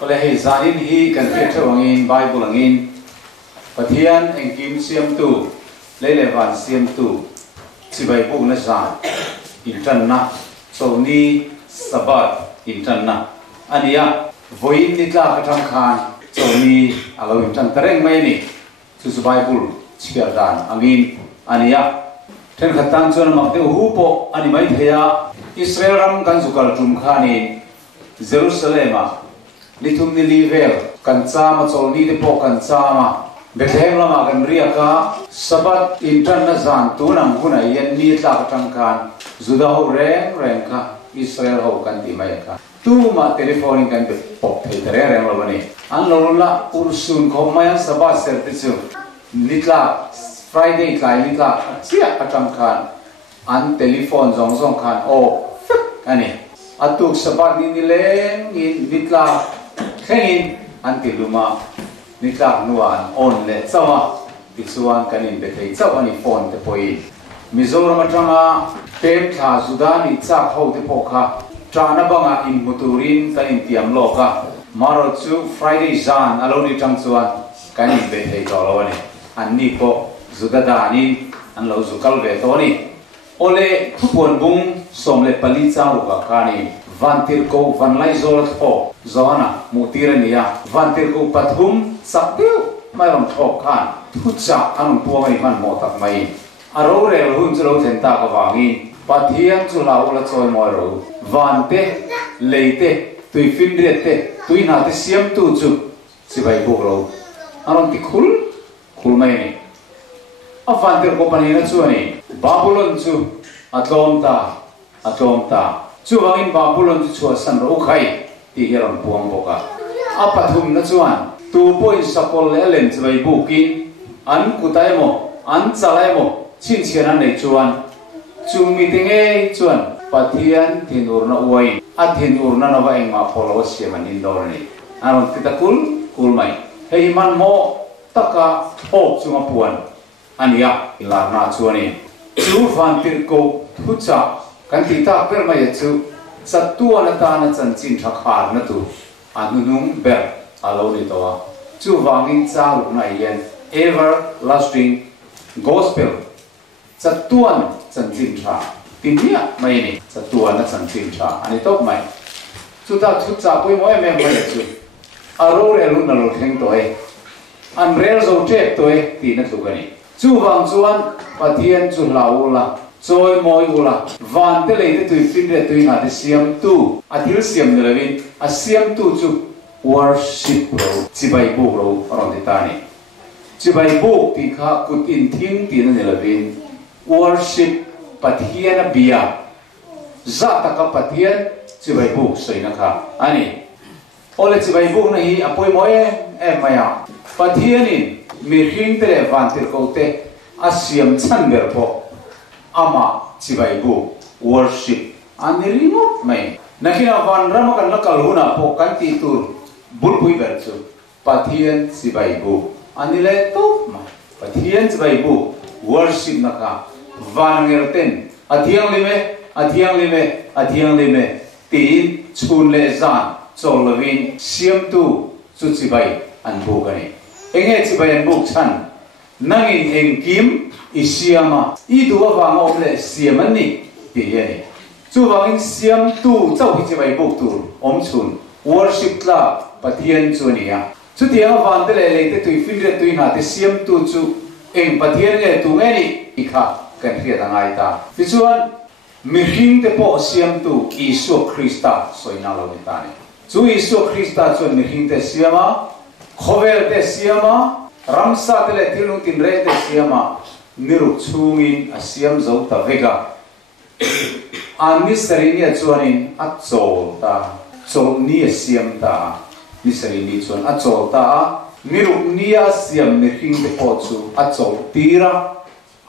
ole hei zanin hi kan ke thawangin Bible angin pathian engkim siam tu lelevan siam tu sibai bu na zan intanna so ni sabat intanna ania voin ni tla ka thang khan so ni alo intan tareng mai ni su Bible chiar dan angin ania then khatan chon mak te hu po ani mai theya Israel ram kan zukal tum khani Jerusalem litum ni livel kan chama chol ni de po kan chama Bethlehem lama kan riaka sabat intan na zan tu nang huna yen ni tla ka thang khan Juda ho reng ka Israel ho kan ti mai ka tu ma telephone kan be pop thei tere reng lo bani an lo la ursun ko mai sabat ser ti chu nitla Friday kai nitla sia atam khan an telephone zong khan o ani atuk sabat ni leng ni nitla khengin an ti luma nitla nuan on le chawa tisuan kanin be thei chaw ani phone te poi Mizoram atanga pem tha Sudan itsa ho te pokha trana banga in muturin kanin tiam loka maro chu Friday zan aloni tang chuan kanin be thei to lawani anni po zudadani an lo zukal ve to ni ole khupon bung somle pali charu ka kani vantir ko vanlai zol tho zona mutirania vantir ko pathum saktiu mai rom thok khan thucha anum puangai man mo tak mai aro re hun chlo thenta ka wangi pathian chu lau la choi moi ro vante leite tui finrete tui na te siam tu chu sibai bu ro aron ti khul mai ni avantir ko panina chu ani Babylon chu atlom ta chu wangin Babylon chu san ro khai ti heron puang boka apathum na chuan tu point sapol elen chbai bukin an kutai mo an chalai mo chin chena nei chuan chu meeting e chuan pathian thinur na uai a thinur na na vai ma polo siamanin dor ni aron titakul kulmai hei man mo taka thok chunga puan ania ila na chuani chu vantir ko thucha kan ti ta per mai chu satua na ta na chan chin thakha na tu anunung ber alo ni to chu wangin cha lu na yen everlasting gospel satuan chan chin tha tinia mai ni satuan na chan chin tha ani tok mai chu ta thucha pui mo em mai chu aro re lu na lo theng to e an rel zo tek to e ti na tu gani chu wang chuan pathian chu lau la choi moi ula van te le te tui fin re tui na te siam tu athil siam ne levin a siam tu chu worship ro chibai bu ro aron ti tani chibai bu ti kha kut in thing ti na ne levin worship pathian bia za ta ka pathian chibai bu soina kha ani ole chibai bu na hi apoi moi em maya pathian in mi hing te van tir ko te asiam chan ber po ama chibai bu worship anirino mai nakina van rama kan lakal huna po kan ti tur bulpui ber chu pathian chibai bu anile to ma pathian chibai bu worship naka van ngerten athiang lime tin chun le zan cholwin siam tu chu chibai an bu gani enge chibai an bu chan nangin engkim isiama idua wang omle siamani tieni chu wangin siam tu chau hi chibai bu tur om chun worship la pathian chunia chu tiang van te le te tui fin re tui na te siam tu chu eng pathian nge tu nge ni ikha kan hria dangai ta fichuan mi hing te po siam tu Isu Krista soina lo ni ta ni chu Isu Krista chu mi hing te siama khovel te siama ramsa te le thilung tin re te siama niruk chungin asiam zo ta vega ani serinia chuanin a chol ta chol ni asiam ta ni serini chuan a chol ta niruk nia siam ni hing te po chu a chol tira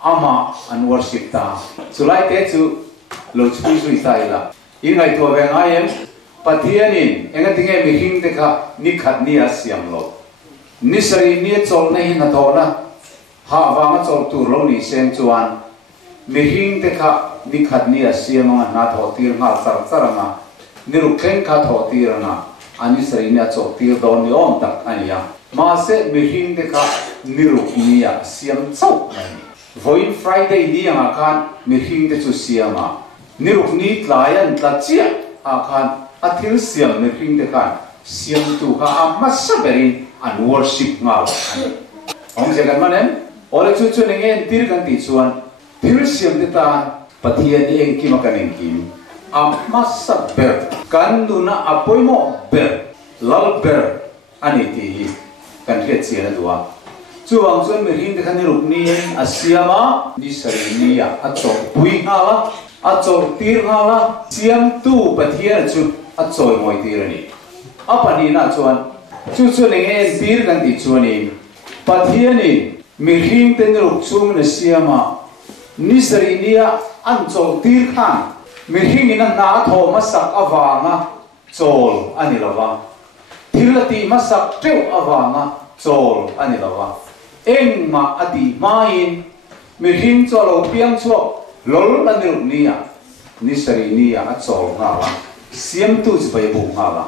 ama an worship ta chulai te chu lo chui tai la ingai to ve ngai pathianin enga tinge mi hing te kha ni khat ni asiam lo ni serini chol nei na to na ha wang chol tu lo ni sem chuan mi hing te kha ni khat ni asiam na tho tir nga sar saranga ni ru khen kha tho tir na ani sari ni achok tir don ni om tak ania ma se mi hing te ka niruk nia siam chau ani voin Friday ni anga khan mi hing te chu siama niruk ni tlayan tlachia a khan athil siam mi hing te khan siam tu ka amasaberin an worship nga ani ong se kan manen ole chu chu ngen tir kan ti chuan thil siam te ta pathian ni engki makanin kim amasaber kan duna apoimo ber lal ber ani ti kan ret sian duwa chuang chuan mi hing te khan niruk ni asiama ni sari ni a achok pui ngala achok tir ngala siam tu pathian chu achoi moi tir ani apani na chuan chu chu nge tir kan ti chuani pathian ni mi hing te niruk chung na siama ni sari ni a anchok tir khan mi hing ina na tho masak awanga chol ani lawa thilati masak treu awanga chol ani lawa engma ati main mi hing cholo piang chuak lol aniruk nia ni sari nia a chol nga la siam tu chi bai bu nga la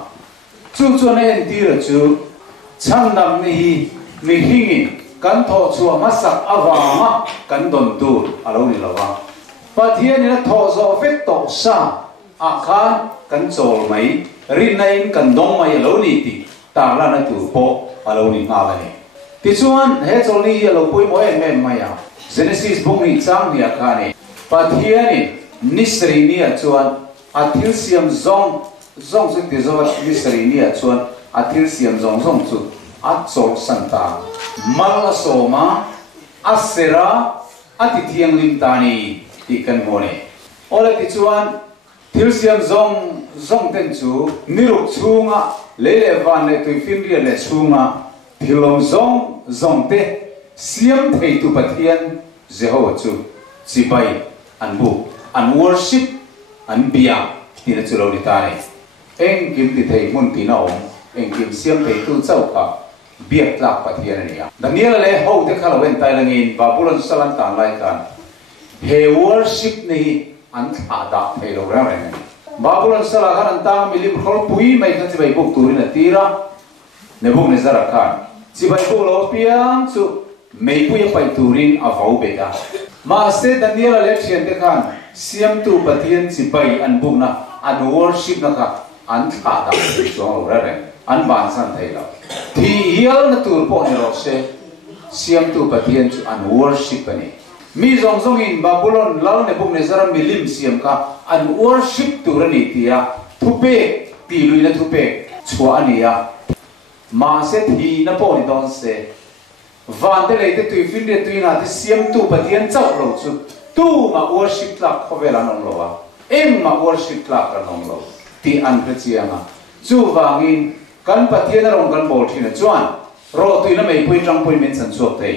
chu chu ne ti ra chu chandam ni mi hing kan tho chu masak awanga kan don tu alo ni lawa pathian ina tho zo vet to sa akhan kan chol mai rin nain kan dong mai lo ni ti ta la na tu po alo ni nga la ni ti chuan he chol ni lo pui mo en mem mai ya Genesis book ni chang ni akhani pathian ni sri ni a chuan athil siam zong zong chu ti zo ni sri ni a chuan athil siam zong zong chu a chol santa mal soma asera ati thiang lim tani ti kan mone ola ti chuan thil siam zong zong ten chu niruk chunga lele van le tu fin ria le chunga thilom zong zong te siam thei tu pathian Jehovah chu chibai an bu an worship an bia ti na chulo ni tani eng kim ti thei mun ti na om eng kim siam thei tu chau ka biak tlak pathian ani ya Daniel le ho te khala wen tai langin babulon salan tan lai kan he worship ni an thada thei lo ra ne babulon sala khan an ta milim khol pui mai khan chibai buk turin atira ne buk ne zara khan chibai buk lo piang chu mei pui pai turin avau beta ma se Daniel le thian te khan siam tu pathian chibai an buk na an worship na ka an thada thei lo ra ne an ban san thei lo thi hial na tur po ni ro se siam tu pathian chu an worship ani mi zong zong in babylon lal ne buk ne zara milim siam ka an worship turani tia thupe ti lui na thupe chua ania ma se thi na po ni don se van de le te tu fin de tu na te siam tu pathian chau lo chu tu ma worship tlak khovela non lo wa em ma worship tlak ra non lo ti an pe chianga chu wangin kan pathian rong kan bol thina chuan ro tu na mei pui tang pui min chan chuak thei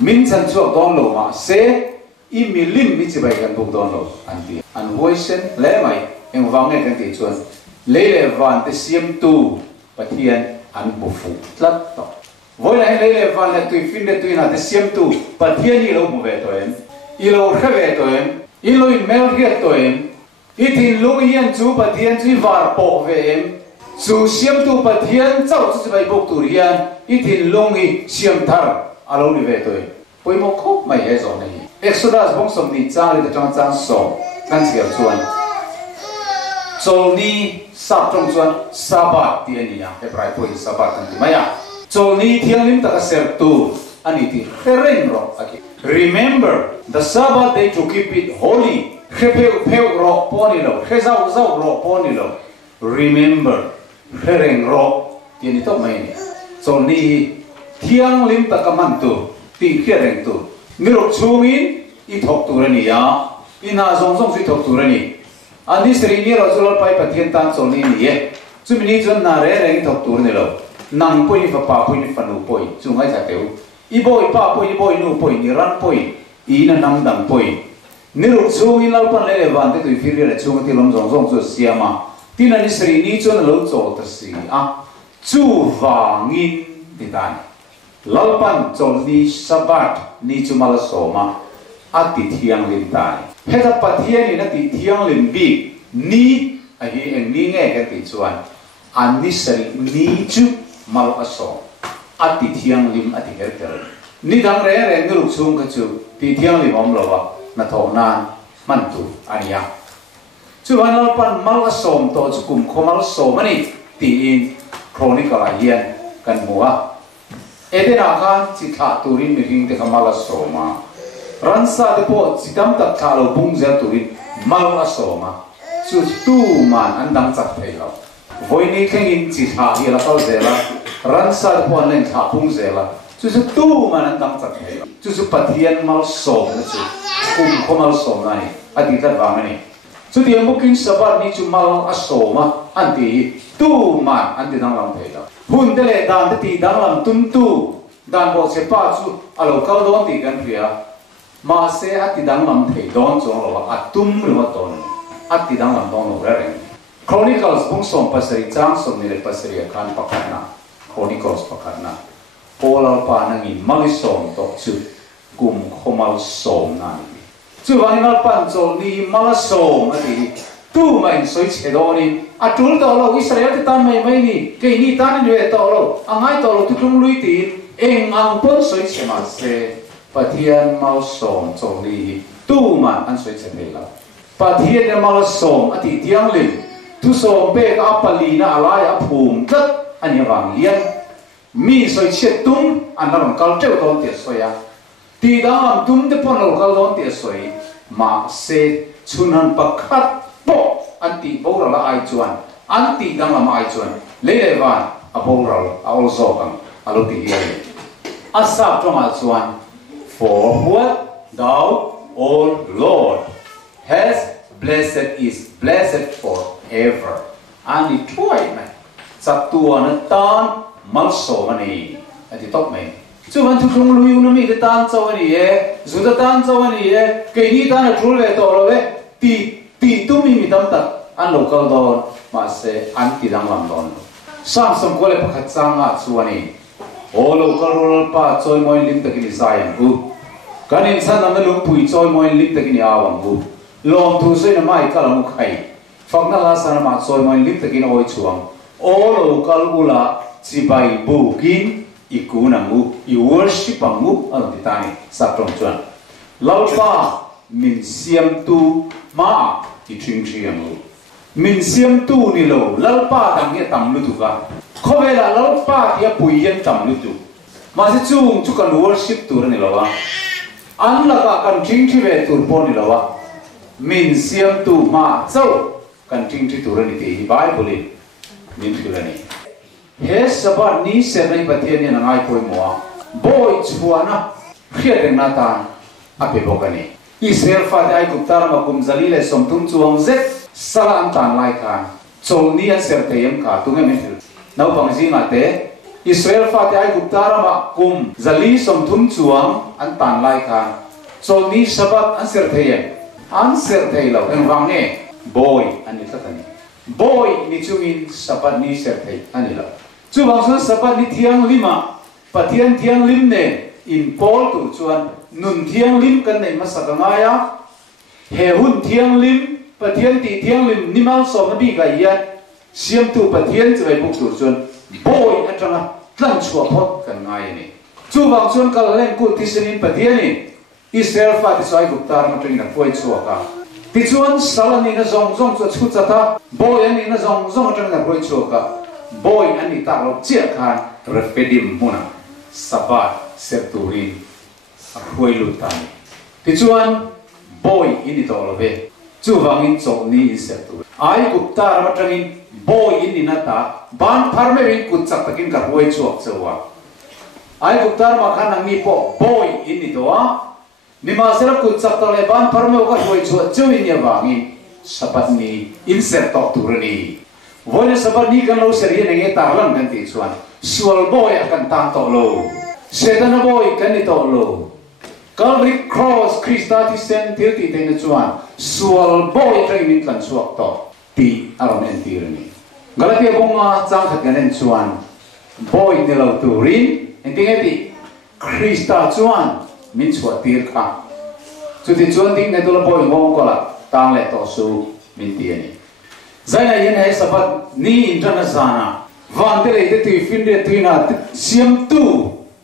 min chan chuak don lo ma se i milim mi chibai kan buk don lo an ti an voicen le mai eng wange kan ti chuan le van te siam tu pathian an bu fu tlat to voi la le van le tu fin de tu na te siam tu pathian i lo mu ve to en i lo kha ve to en i lo in mel riat to en i tin lu hian chu pathian chu var po ve em chu siam tu pathian chau chu bai bok tu rian i tin lungi siam thar alo ni ve to en poi mo khop mai he zo nei Exodus bong som ni cha le tang chang so kan chiao chuan chol ni sap trong chuan sabat ti ani ya he prai poi sabat kan ti maya chol ni thiang lim ta ka ser tu ani ti hereng ro aki remember the Sabbath day to keep it holy khepeu ro poni lo khezau zau ro poni lo remember hereng ro ti ni to mai ni chol ni thiang lim ta ka man tu ti hereng tu nirok chungin i thok turani ya ina zong zong si thok turani ani sri ni ro zulal pai pathian tan chol ni ni ye chumini chon na re reng thok turni lo nang poi fa pa poi ni fanu poi chungai cha teu i boy pa poi ni boy nu poi ni ran poi i na nam dang poi nirok chungin lal pan le van te tu fir le chung ti lom zong zong chu siama tin ani sri ni chon lo chol ta si a chu wangin ti tan lalpan chol ni sabat ni chumala soma ati thiang lim tai heta pathian ni na ti thiang lim bi ni a hi eng ni nge ka ti chuan an ni sari ni chu mal aso ati thiang lim ati her ter ni dang re re ngi luk chung ka chu ti thiang lim om lo wa na tho nan man tu ania chu wan lo pan mal asom to chu kum kho mal so mani ti in chronicle a hian kan mua edena khan chi tha turin mi ring te kamal so ma ransa de po chitam tak tha lo bung zel turin mal aso ma chu tu man an dang chak thei lo voini kheng in chi tha hi la kal zela ransa de po len tha bung zela chu tu man an dang chak thei lo chu pathian mal so na chu kum kho mal so na ni ati tar wa mani chu ti booking sabat ni chu mal aso ma an ti tu man an ti dang lam thei lo hun de le dan de ti dang lam tum tu dan bo se pa chu alo kal don ti kan ria ma se ati dang lam thei don chong lo atum ri wa ton ati dang lam don lo re chronicles bung som pasari chang som ni le pasari khan pakana chronicles pakana pola pa nang in mali som to chu kum khomal som na ni chu wang mal pan chol ni mala som ati tu mai soi che do ni atul to lo Israel ti tan mai ni ke ni tan ni we to lo angai to lo tu tung lui ti eng ang pon soi che ma se pathian mal som chol ni tu man an soi che nei la pathian mal som ati tiang lim tu som pe ka pali na alai a phum tat ani wang lian mi soi che tum an ram kal teu ton ti soya ti dam tum te pon lo kal don ti soi ma se chunan pakhat po anti boral ai chuan anti dang la mai chuan levan a boral a also kan aluti hi asap tong al chuan for what thou o Lord has blessed is blessed forever ani tuai mai sap tuan tan mal so mani ati top mai chu van thu thung lui una mi de tan chaw ni e zu da tan chaw ni e ke ni tan a thul ve to lo ve ti tu mi tam tak an local don ma se an ti dang lam don sam som ko le pakhat chang a chuani o local rol pa choi moi lim takini sayang u kanin san nam lu pui choi moi lim takini awang u lom thu sei na mai ka lam khai fakna la san ma choi moi lim takin oi chuang o local ula chi bai bu kin ikuna mu I worship mu al titani saprom chuan lalpa min siam tu ma ti thing thiang lu min siam tu ni lo lalpa dang ye tam lu tu ka khowela lalpa ya puyen tam lu tu ma se chung chu kan worship tu ni lo wa an la ka kan thing thi ve tur pon ni lo wa min siam tu ma chau kan thing thi tu ni ti bible min thilani he sabat ni se nai pathian ni ngai poi mo boy chuana khiat na ta ape bokani Israel fa dai guptar ma kum zalile som tum chuang zet salam tan lai khan chol ni an ser te yam kha tu nge me nau bang ji ma te Israel fa dai guptar ma kum zali som tum chuang an tan lai khan chol ni sabat an ser te yam an ser te lo en wang ne boy ani tatani boy ni chungin sabat ni ser te ani lo chu wang sun sabat ni thiang lima pathian thiang lim ne in pol tu chuan nun thiang lim kan nei masakanga ya he hun thiang lim pathian ti thiang lim nimal so na bi ga ya siam tu pathian chai buk tu chuan boy atanga tlan chua phot kan ngai ni chu wang chuan kal len ku tisenin pathian ni Israel fa ti sai guptar ma tring na poi chua ka ti chuan salani na zong zong chu chata boy ani na zong zong atang na poi chua ka boy ani ta lo chia khan refedim muna sabat septurin akhoi lutan ti chuan boy ini to lo ve chu wangin chok ni septu ai gupta ra tangin boy ini na ta ban pharme win kut chak takin ka hoi chuak chewa ai gupta ma khan ang ni po boy ini to a ni ma sera kut chak to le ban pharme ka hoi chuak chewin ya wangi sabat ni insert to turani voine sabat ni kan lo seri nge tarlan kan ti chuan sual boy akan tang to lo Sedana boy kan ni to lo Calvary cross Krista ti sen til ti te na chuan sual boy training tlan suak to ti aron en ti rani Galatia bonga chang khat ganen chuan boy ni lo turin en ti ngeti Krista chuan min chua tir kha chu ti chuan ding ne to boy ngong ko la tang le to su min ti ani zai na yen hai sabat ni international van te le te tu fin de tu na siam tu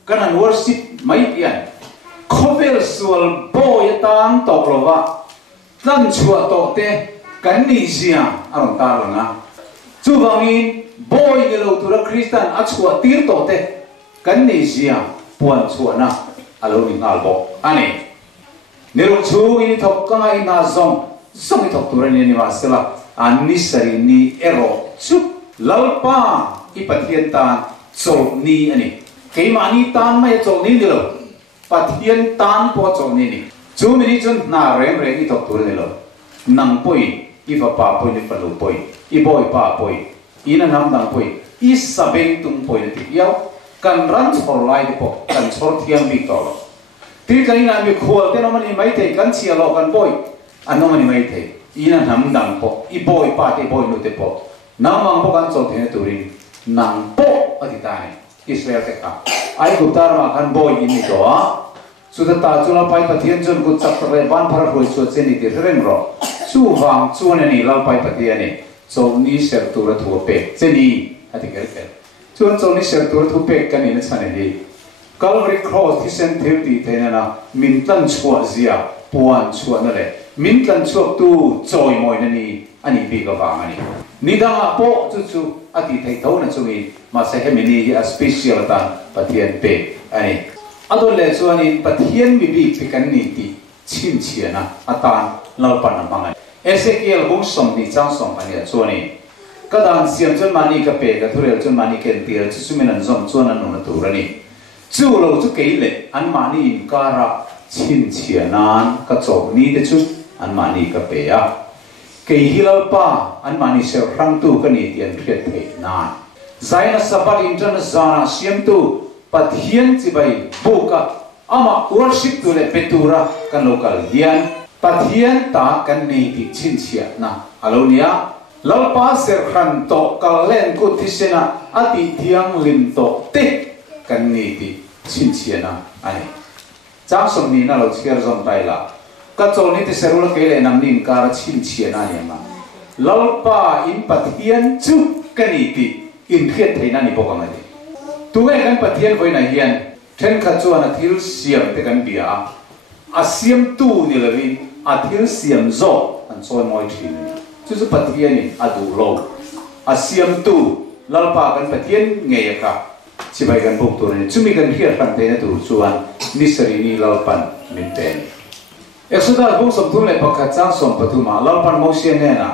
kanan worship mai pian khovel sual bo yatang tok lova tan chua to te kan ni sia aron tar langa chu bangin boy ge lo tu ra Kristian a chua tir to te kan ni sia puan chua na alo ni ngal bo ani nero chu ini thok ka ngai na zong song thok tu ra ni ni wasela ani sari ni ero chu lalpa ipathian tan so ni ani keimani tan mai so ni lo pathian tan po so ni chu mi ni chun na rem re i thok tu ni lo nang poi i fa pa poi ni pa lo poi i boy pa poi ina nam nang poi i sabeng tung poi ti yaw kan ran chor lai po kan chor thiam bi to lo ti kai na mi khol te no mani mai te kan chia lo kan boy ano mani mai te ina nam dang po i boy pa te boy no te po nam mang po kan chor the tu rin nang po ati ta ni Israel te ka ai gutar ma kan boy ini to a sudah ta chula pai pathian chun ku chak re ban phar hoi so cheni ti reng ro chu wang chu ne ni lau pai pathian ni so ni ser tu ra thu pe cheni ati ker ker chun so ni ser tu ra thu pe kan ni chane ni Calvary cross thi sen theu ti thena na min tan chua zia puan chua na le min tan chuak tu choi moi na ni ani bi ka wang ani ni da po chu chu ati thei tho na chu ni ma se he mini a special ta pathian pe ani ado le chuani pathian mi bi pikan ni ti chin chiana atan lalpan na mangai Ezekiel bung som ni chang som ani chuani kadang siam chun mani ka pe ka thurel chun mani ken tir chu sumin an zom chuan an no tu rani chu lo chu ke le an mani in kara chin chianan ka chok ni de chu an mani ka pe ya ke hilal pa an mani se rang tu ka ni tian khet the na zaina sabat international siam tu pathian chi bai buka ama worship tu le petura kan local hian pathian ta kan nei ti chin chia na alonia lalpa ser khan to kalen ku thisena ati thiang lim to te kan nei ti chin chia na ani chang som ni na lo chiar zom tai la ka chol ni ti serula ke le nam nin kar chin chia na ni ma lalpa in pathian chu kan nei ti in khet theina ni bokam ni tu ngai kan pathian voi na hian then kha chuan a thil siam te kan bia a siam tu ni lovin a thil siam zo an choi moi thin chu chu pathian ni a du lo a siam tu lalpa kan pathian nge ka chi bai kan buk tu ni chu mi kan hiar kan te na tu chuan ni sari ni lalpan min pen exodus bung som thum le pakha chang som pathuma lalpan mo sian ne na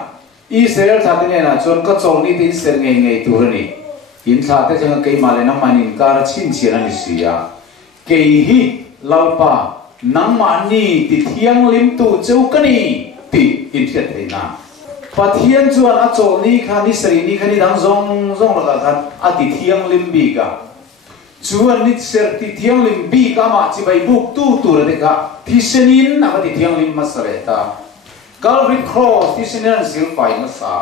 Israel tha ne na chon ka chong ni tin ser nge nge tu ni in tha te jang ke ma le na manin kar chin chian ani sia ke hi lalpa nang ma ni ti thiang lim tu cheu kani ti in thiat the na pathian chuan a chol ni kha ni sari ni khani dang zong zong la khan a ti thiang lim bi ka chuan ni ser ti thiang lim bi ka ma chi bai buk tu tu ra de ka thi senin na ti thiang lim ma sare ta Calvary cross thi senin sil pai ma sa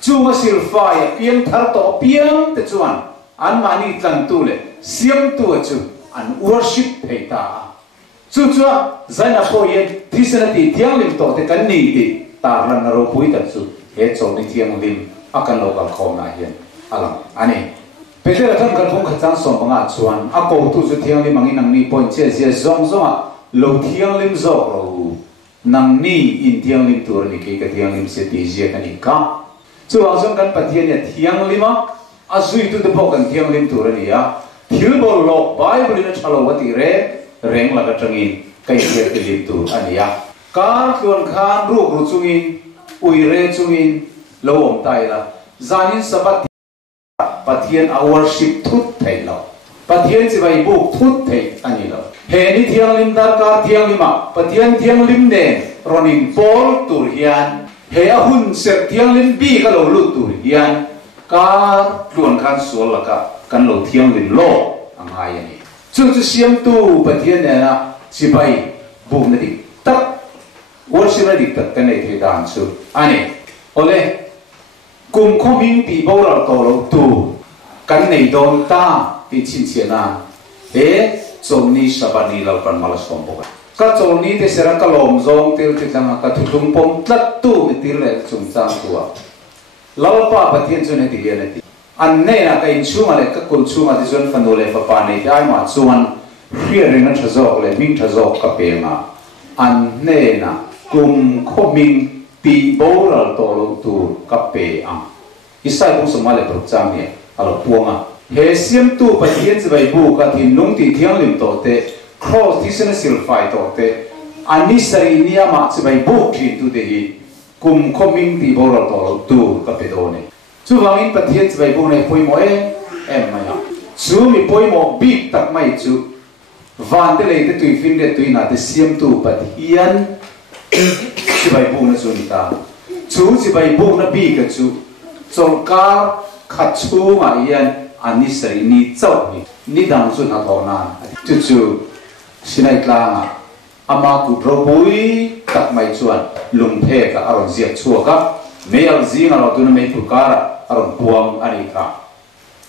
chu ma sil fai pian thar to pian te chuan an mani tlan tu le siam tu chu an worship theita chu chu zaina po ye thi sena ti thiang lim to te kan ni ti tar lan ro pui ta chu he chol ni thiang lim akan lo kal khom na hian alam ani Peter thang kan phong khachang som banga chuan a ko tu chu thiang lim angin ang ni point che je zong zonga lo thiang lim zo ro nang ni in thiang lim tur ni ke ka thiang lim se ti je kan ni ka chu ang som kan pathian ya thiang lima azui tu de bok kan thiang lim tur ni ya thil bol lo bible na chalo wati re reng la ka tangin kai ke ke lim tur ani ya kar tuan khan ru ru chungin ui re chungin lo om tai la zanin sabat pathian a worship thut thai lo pathian chi bai buk thut thai ani lo he ni thiang lim dar ka thiang lima pathian thiang lim ne ronin pol tur hian he a hun ser thiang lim bi ka lo lu tur hian ka tuan khan sual la ka kan lo thiang lim lo angai ani chu chu siam tu pathian ne na chi bai buk na dik tak worship na dik tak kan nei the dan chu ani ole kum khoming pi bo ra to lo tu kan nei don ta ti chin chiana he chom ni sabani lau pan malas kombo ka chom ni te sera ka lom zong tel ti tanga ka thutung pom tlat tu mi tir le chung chang tua lalpa pathian chun ti lian ti an ne na ka in chunga le ka kul chunga ti chun fanole fa pa nei ai ma chuan hria ringa thazok le ming thazok ka pe nga an ne na kum khoming pi boral to lo tu ka pe ang isai bu somale pro chang ne alo puanga he siam tu pathian zbai bu ka thin lung ti thiang lim to te cross ti sen sil fai to te ani sari nia ma zbai bu thin tu de hi kum khoming pi boral to lo tu ka pe do ne chu wangin pathian zbai bu ne poi mo em ma ya chu mi poi mo bi tak mai chu van de le te tui fin de tui na te siam tu pathian si bai bu na chu ni ta chu si bai bu na bi ka chu chol ka khat chu ma yan ani sari ni chau ni dang chu na tho na chu chu sinai tla nga ama ku ro bui tak mai chuan lung phe ka aron zia chu ka meal zinga lo tu na me pu ka aron puang ani ka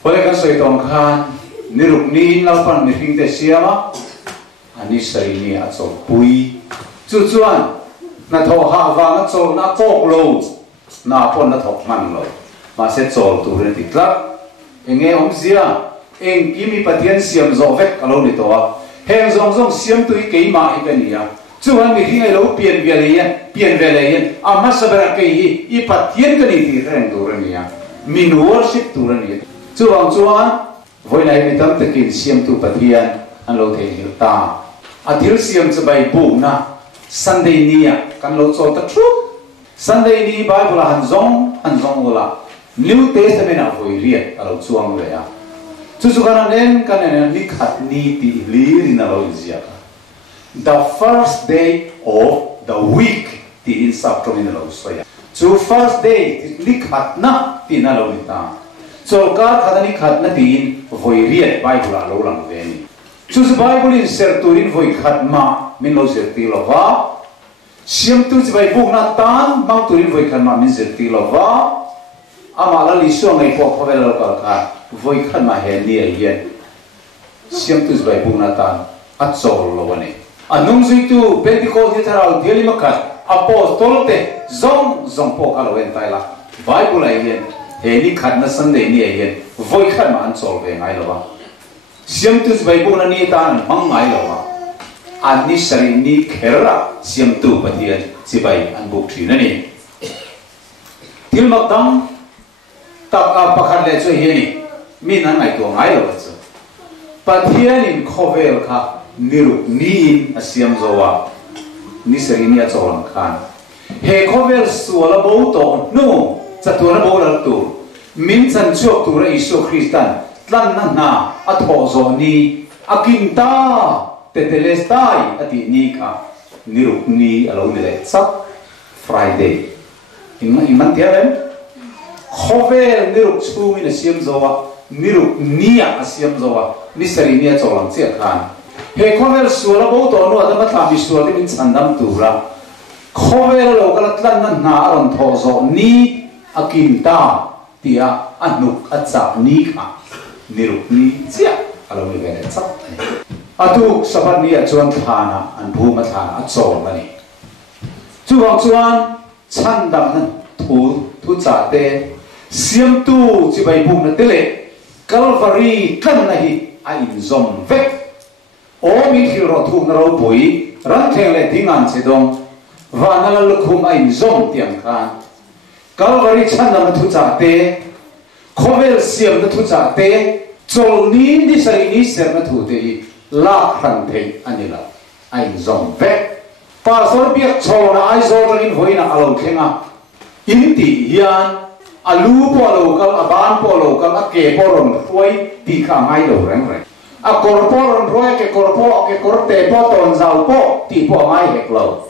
pole ka soi tong khan niruk ni lalpan ni hing te siama ani sari ni a chol pui chu chuan na tho ha wa na chol na pok lo na pon na thok man lo ma se chol tu re ti tla enge om zia eng kimi pathian siam zo vek alo ni to a heng zong zong siam tu ke ma i ka ni a chuan mi hing ai lo pian ve le yen a ma sa bra ke hi I pathian ka ni ti reng tu re ni a min worship tu re ni chuan voi lai mi tam takin siam tu pathian an lo the hil ta a thil siam cha bai bu na Sunday ni kan lo cho ta tru Sunday ni Bible han zong ola New Testament a voi ria a lo chuang le a chu kana nen kan nen ni khat ni ti li na lo zia the first day of the week ti in saptong in lo so ya chu first day ni khat na ti na lo ni ta so ka khadani khat na tin voi ria Bible a lo lang ve ni chu Bible in ser turin voi khat ma min lo ser ti lo wa siam tu bai buk na tan mang turin voi khat ma min ser ti lo wa ama la li so ngai pok phavel lo ka voi khat ma he ni ai yen siam tu bai buk na tan a chol lo ne anung zui tu Pentecost ni tharau deli ma khat apostol te zong po ka lo en tai la Bible ai yen he ni khat na Sunday ni ai yen voi khat ma an chol ve ngai lo wa siam tu bai buk na ni tan mang ngai lo wa ani sari ni khera siam tu pathian si bai an buk thi na ni til mak dam tak a pakhat le chu hi ni min an ngai to ngai lo chu pathian in khovel kha niru ni in asiam zowa ni sari ni a chawang khan he khovel suala bo to no chatura bo la tu min chan chuak tu ra Isu Kristian tlan na a tho zo ni akinta tetelestai ati ni kha niru ni alo ni le chak Friday in man tiaren khovel niru chu min asiam zowa niru nia asiam zowa ni sari ni a chawang che khan he khovel suala bo to no adama tha bi suala min chandam tu ra khovel lo kala tlan na aron tho zo ni akinta tia anuk achak ni kha niru ni chia alo ni ve chak atu sabat ni a chuan thana an bu ma thana a chaw mani chuwang chuan chandam nan thu cha te siam tu chi bai bu na tele Calvary kan na hi a in zom vek o mi thil ro thu na ro pui ran theng le dingan che dong wa na la lukhum a in zom tiang khan Calvary chandam thu cha te khovel siam na thu cha te chol ni ni sari ni ser na thu te la khan the anila a in zom vek pastor Biakchhawna ai zo in hoina alo thenga in ti hian alu po local aban po local a ke po ron foi ti kha mai lo reng reng a korpo ron roi ke korte po ton zau po ti po mai hek lo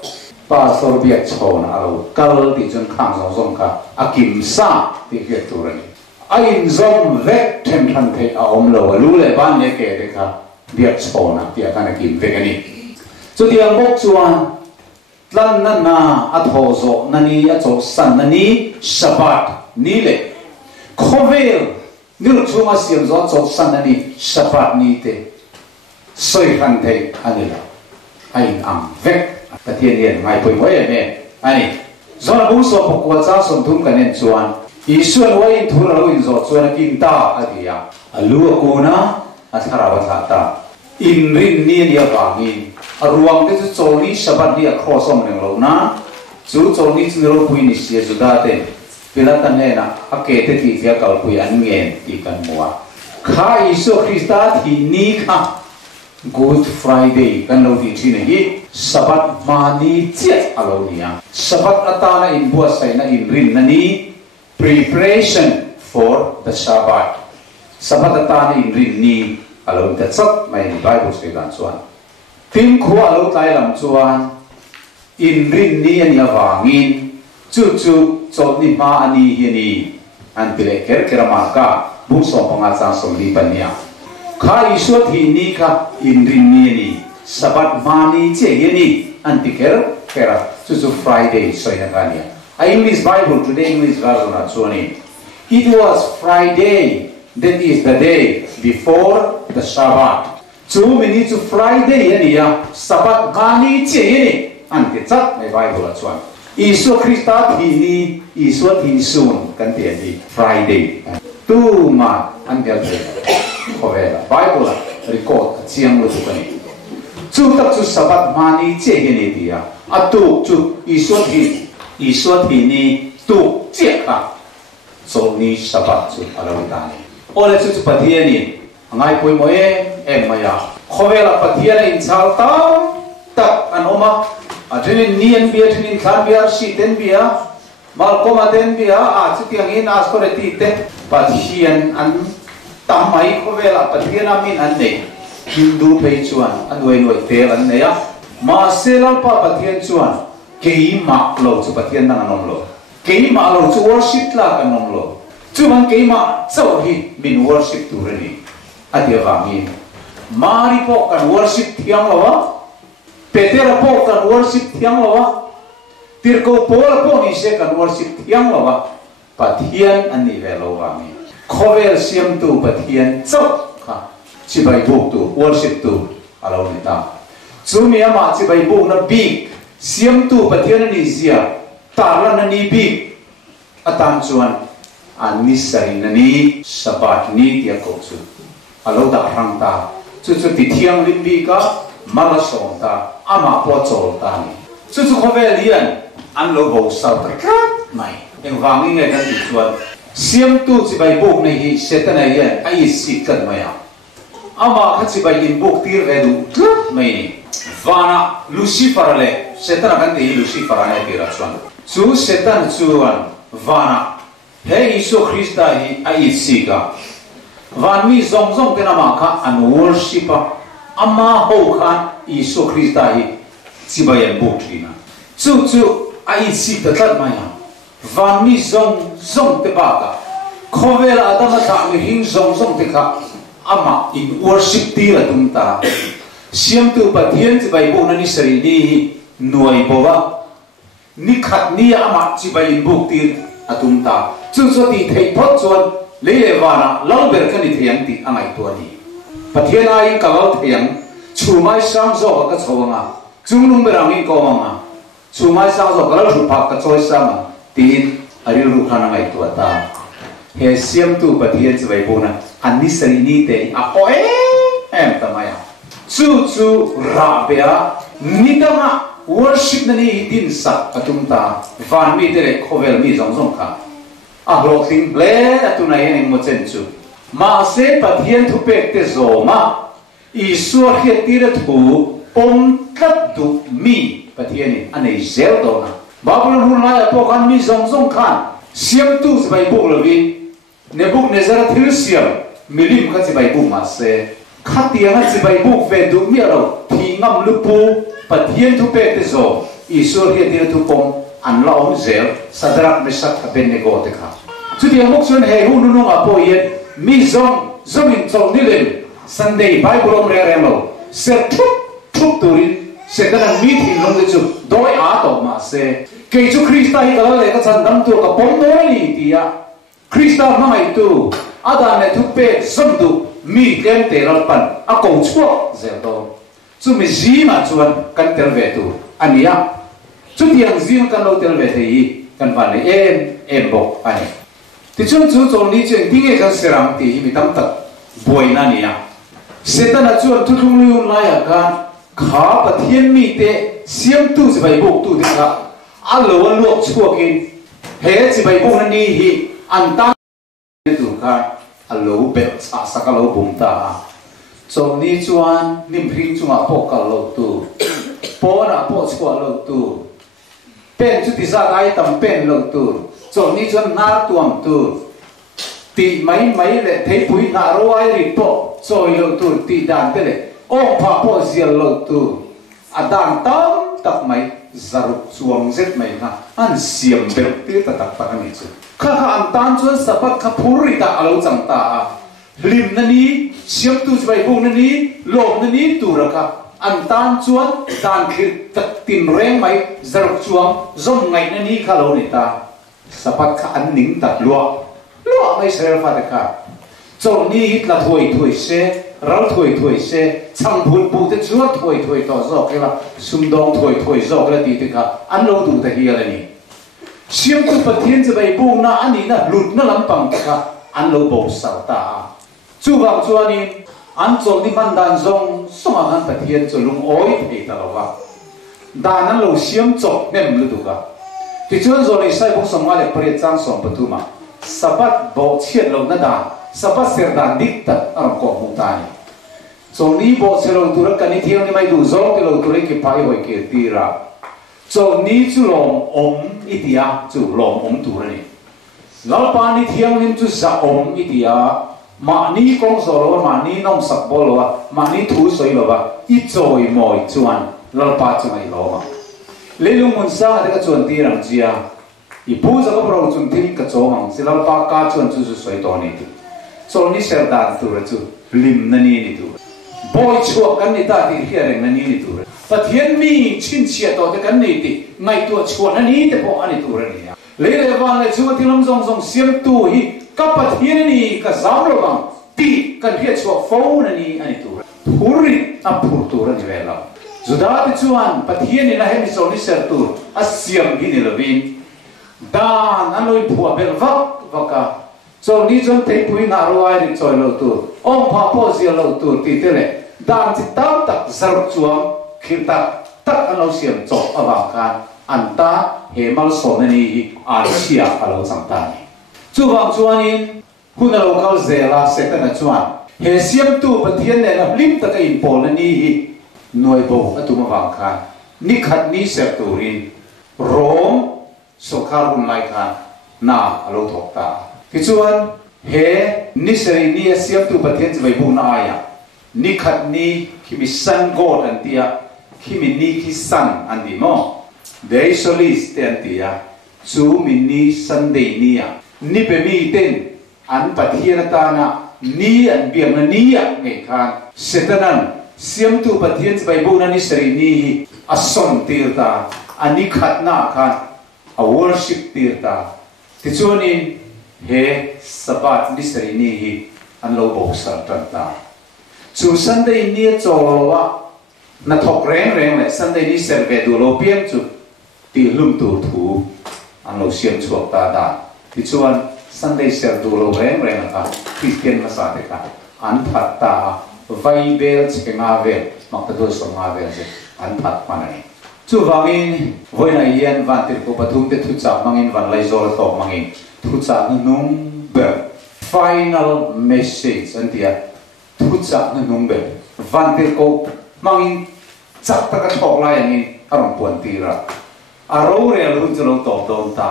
pastor Biakchhawna alo kal ti chun khang zong kha a kim sa ti ke tu ren a in zom vek them than the a om lo lu le ban ne ke de kha Biakchhawna ti a kana kim vek ani chu ti ang bok chuan tlan na a tho zo na ni a cho san na ni Shabbat ni le khovel ni lu chunga siam zo cho san na ni Shabbat ni te soi khan the ani la ai ang vek ta thiên nhiên ngai poi moi ne ani zo na bu so pok wa cha som thum kan en chuan Isuan wa in thura lo in zo chuan kinta adia alu ko na athara wa thata in rin ni ya wangi aruang te chu choli sabat ni cross om neng lo na chu choli chu lo pui ni sia juda te pilatan he na akete ti sia kal pui an ngen ti kan muwa kha Isu Krista thi ni kha Good Friday kan lo ti thine hi sabat mani che alo nia sabat atana in bua sai na in rin na ni preparation for the Sabbath sabat atana in rin ni alo ta chak mai Bible sai dan chuan tim khu alo tai lam chuan in rin ni an ya wangin chu chot ni ma ani hi ni an pile ker kerama ka bu so panga sa so li pania kha Isu thi ni kha in rin ni ni sabat mani che hi ni an tiker kera chu Friday so ya kania English Bible today English version at chuani it was Friday that is the day before the Sabbath chu mini chu Friday hi ni ya sabat mani che hi ni an ke chak mai Bible at chuan Isu Krista thi ni Isu thi sun kan te ni Friday tu ma an del te kovela Bible record chiang lo tu kani chu tak chu sabat mani che hi ni dia atu chu Isu thi ni tu che ka so ni sabat chu alo ta ni ole chu pathian ni ngai poi mo em maya kovela pathian in chal ta tak anoma Adrenin nian biar adrenin kan biar si ten biar malkoma ten biar aci tiang in askore tite pathian an tamai ko vela pathian amin an ne Hindu peichuan an noi tel an ne ya maselal pa pathian chuan kei mak lo chu pathian nang anom lo kei mak lo chu worship la kan nom lo chu man kei mak chau hi min worship tu reni atia wangi mari po kan worship thiang lo Petera po kan worship thiang lawa tirko pola po ni se kan worship thiang lawa pathian ani velo wangi khovel siam tu pathian chok kha chibai buk tu worship tu alo ni ta chumi ama chibai buk na big siam tu pathian ani zia tarlan ani big atan chuan ani sari nani sabat ni tia ko chu alo da rang ta chu ti thiang lim bi ka mala song ta ama po chol ta ni chu khovel lian an lo bo sau ta mai eng wangi nge kan ti chuan siam tu chi bai buk nei hi setana yan ai si kan maya ama kha chi bai in buk tir ve du mai ni vana Lucifer le setana kan ti Lucifer ne ti ra chuan chu setan chuan vana he Isu Krista hi ai si ka van mi zong zong te na ma kha an worship ama ho khan Isu Krista hi chibayan buk trina chu ai si ta tat maya van mi zong zong te ba ka khovela adama ta mi hing zong zong te kha ama in worship ti la tum ta siam tu pathian chibai buk na ni sari ni noi bowa ni khat ni ama chibai buk ti atum ta chu ti thei phot chuan le wana lo ber ka ni thiang ti angai to ni pathian ai ka lo thiang chu mai sang zo ka chawanga chung lung berang in ko manga chu mai sang zo ka lo thu phak ka choi sama tin ari ru khana ngai to ta he siam tu pathian chwai bona ani sari ni te a ko em ta maya chu ra bea nidama worship na ni din sa atum ta van mi te khovel mi zong zong kha a lo thing ble atuna yen mo chen chu ma se pathian thu pek te zo ma Isu khitira thu pom kat du mi pathian ni anei zel do na babul hun la po kan mi zong zong khan siam tu bai buk lo vi ne buk ne zara thil siam milim kha bai buk ma se khatia na bai buk ve du mi ro thi ngam lu pu pathian thu pek te zo Isu khitira thu pom an la om zel sadrak me sak ben ne go te kha chu ti mok chun he hu nu no ma po yen mi zong in chong ni len Sunday Bible om re lo se thup turin se kana mi thi long de chu doi a to ma se ke chu Krista hi ka le ka chan dam tu ka pom do ni tia Krista ma mai tu ada ne thu pe som du mi kem te ral pan a ko chu zel do chu mi ji ma chuan kan tel ve tu ania chu tiang zin kan lo tel ve thei kan van ne em bo ai thì chúng chú chọn đi chuyện đi nghe cái serang thì bị tâm tập bồi na nia sẽ ta là chuyện thu thung lưu lại à can khá bát thiên mi te xiêm tu chỉ bài buộc tu thì cả alo anh luộc chua kín hết chỉ bài buộc na ni hi anh ta tu cả alo bet sa alo bung ta chọn đi chuan nim ring chung à po cả lo tu po na po chua lo tu pen chút thì ra cái tầm pen lo tu chọn đi chuan na tuang tu tì mấy lệ thấy bụi nà rô ai rì bộ rồi lâu tu tì đàn thế lệ ông phá bộ diệt lâu tu à đàn tâm tắc mấy giả rục chuông zết mấy na anh xiêm bèo tiết ta tắc phát anh chứ khá khá anh tan chuan sắp bắt khá phú rì ta alo chẳng ta lim na ni xiêm tu vay bông na ni lộn na ni tu ra khá anh tan chuan đàn khir tắc tìm reng mấy giả rục chuông dòng ngày na ni khá lâu nì ta sắp bắt khá anh nín tắc lụa lúa mấy sợi phát được cả, trong ní hít là thổi xe, rau thổi xe, chẳng buồn bù thế chúa thổi tỏ rõ cái là xung đông thổi rõ cái là gì thế cả, ăn lâu đủ thế hier là nhỉ, xiêm tu bát thiênจะไปบูnaอันนี้นะหลุดนั่นลำปังthế cả, ăn lâu bổ sảo ta, chú vào chú anh ăn trong đi ban đàn rong, xong ăn bát thiên cho lung oi thì ta lâu vào, đàn ăn lâu xiêm chọc nem lụt cả, thì chú anh rồi này sai bốc xong ngay để bơi trang xong bát tu mà sabat bo chiết lâu nát đàn sabat ser đàn đít tật ở cỏ mùng tai trong ní bo ser lâu tu ra cái ní thiêu ní mai đủ gió cái lâu tu ra cái phai hồi kia tì ra trong ní chú lồng ống ít dia chú lồng ống tu ra ní lão pa ní thiêu ní chú sa ống ít dia mà ní con sò lo mà ní nông sập bo lo mà ní thú soi lo ít rồi mồi chuan lão pa chú này lo mà lấy lung mun sa để cái chuan tì rằng chia i pu za ko pro chun thil ka chaw hang silal pa ka chuan chu soi to ni tu so ni ser dan tu ra chu lim na ni tu boy chuak kan ni ta ti hiareng na ni tu pathian mi chin chia to te kan ni ti ngai tu chuan na ni te po ani tu ra ni le van le chu tilam zong siam tu hi ka pathian ni ka zam lo bang ti kan hia chuak fo na ni ani tu huri a phur tu ra ni vela juda ti chuan pathian ni na he mi so ni ser tu a siam hi ni lovin đàn anh lôi phùa bèn vấp cả cho ní chân thấy bụi nà ruai đi chơi lâu tu ông phá po gì lâu tu thì thế này đàn chỉ tao tắc giật chuông khi ta tắc anh lâu xiêm chọc ở vào can anh ta hệ mal sổ này hi anh chia ở lâu chẳng ta chú vọng chú anh in hun lâu cao dễ là sẽ tên là chuan hệ xiêm tu bát thiên này là lim ta cái in bồ này hi nuôi bồ ở tu mà vào can ní khát ní sẹp tu rin rôm so carbon lai khan na alo thok ta ki chuan he ni seri ni siam tu pathian chai bu na aya ni khat ni kimi sun god an tia kimi ni ki sun an di mo dei solis te an tia chu min ni sunday ni a ni pe mi ten an pathian ta na ni an biang na ni a ngai khan setanan siam tu pathian chai bu na ni seri ni asom tir ta ani khat na khan a worship tirta ti chuanin he sabat ni sari ni hi an lo bo sar tanta chu sunday ni cholowa na thok reng le sunday ni serve du lo piam chu ti lum tu thu an lo siam chuak ta da ti chuan sunday ser du lo reng ka Kristian ma sa te ka an phat ta vai bel chenga ve mak ta do so nga ve an phat manani chú vangin voi na yên van tir ko pathum te thu cha mangin van lai zol to mangin thu cha nung ber final message antia thu cha nung ber van tir ko mangin chak ta ka thok lai ani arong puan tira aro re lu chlo to don ta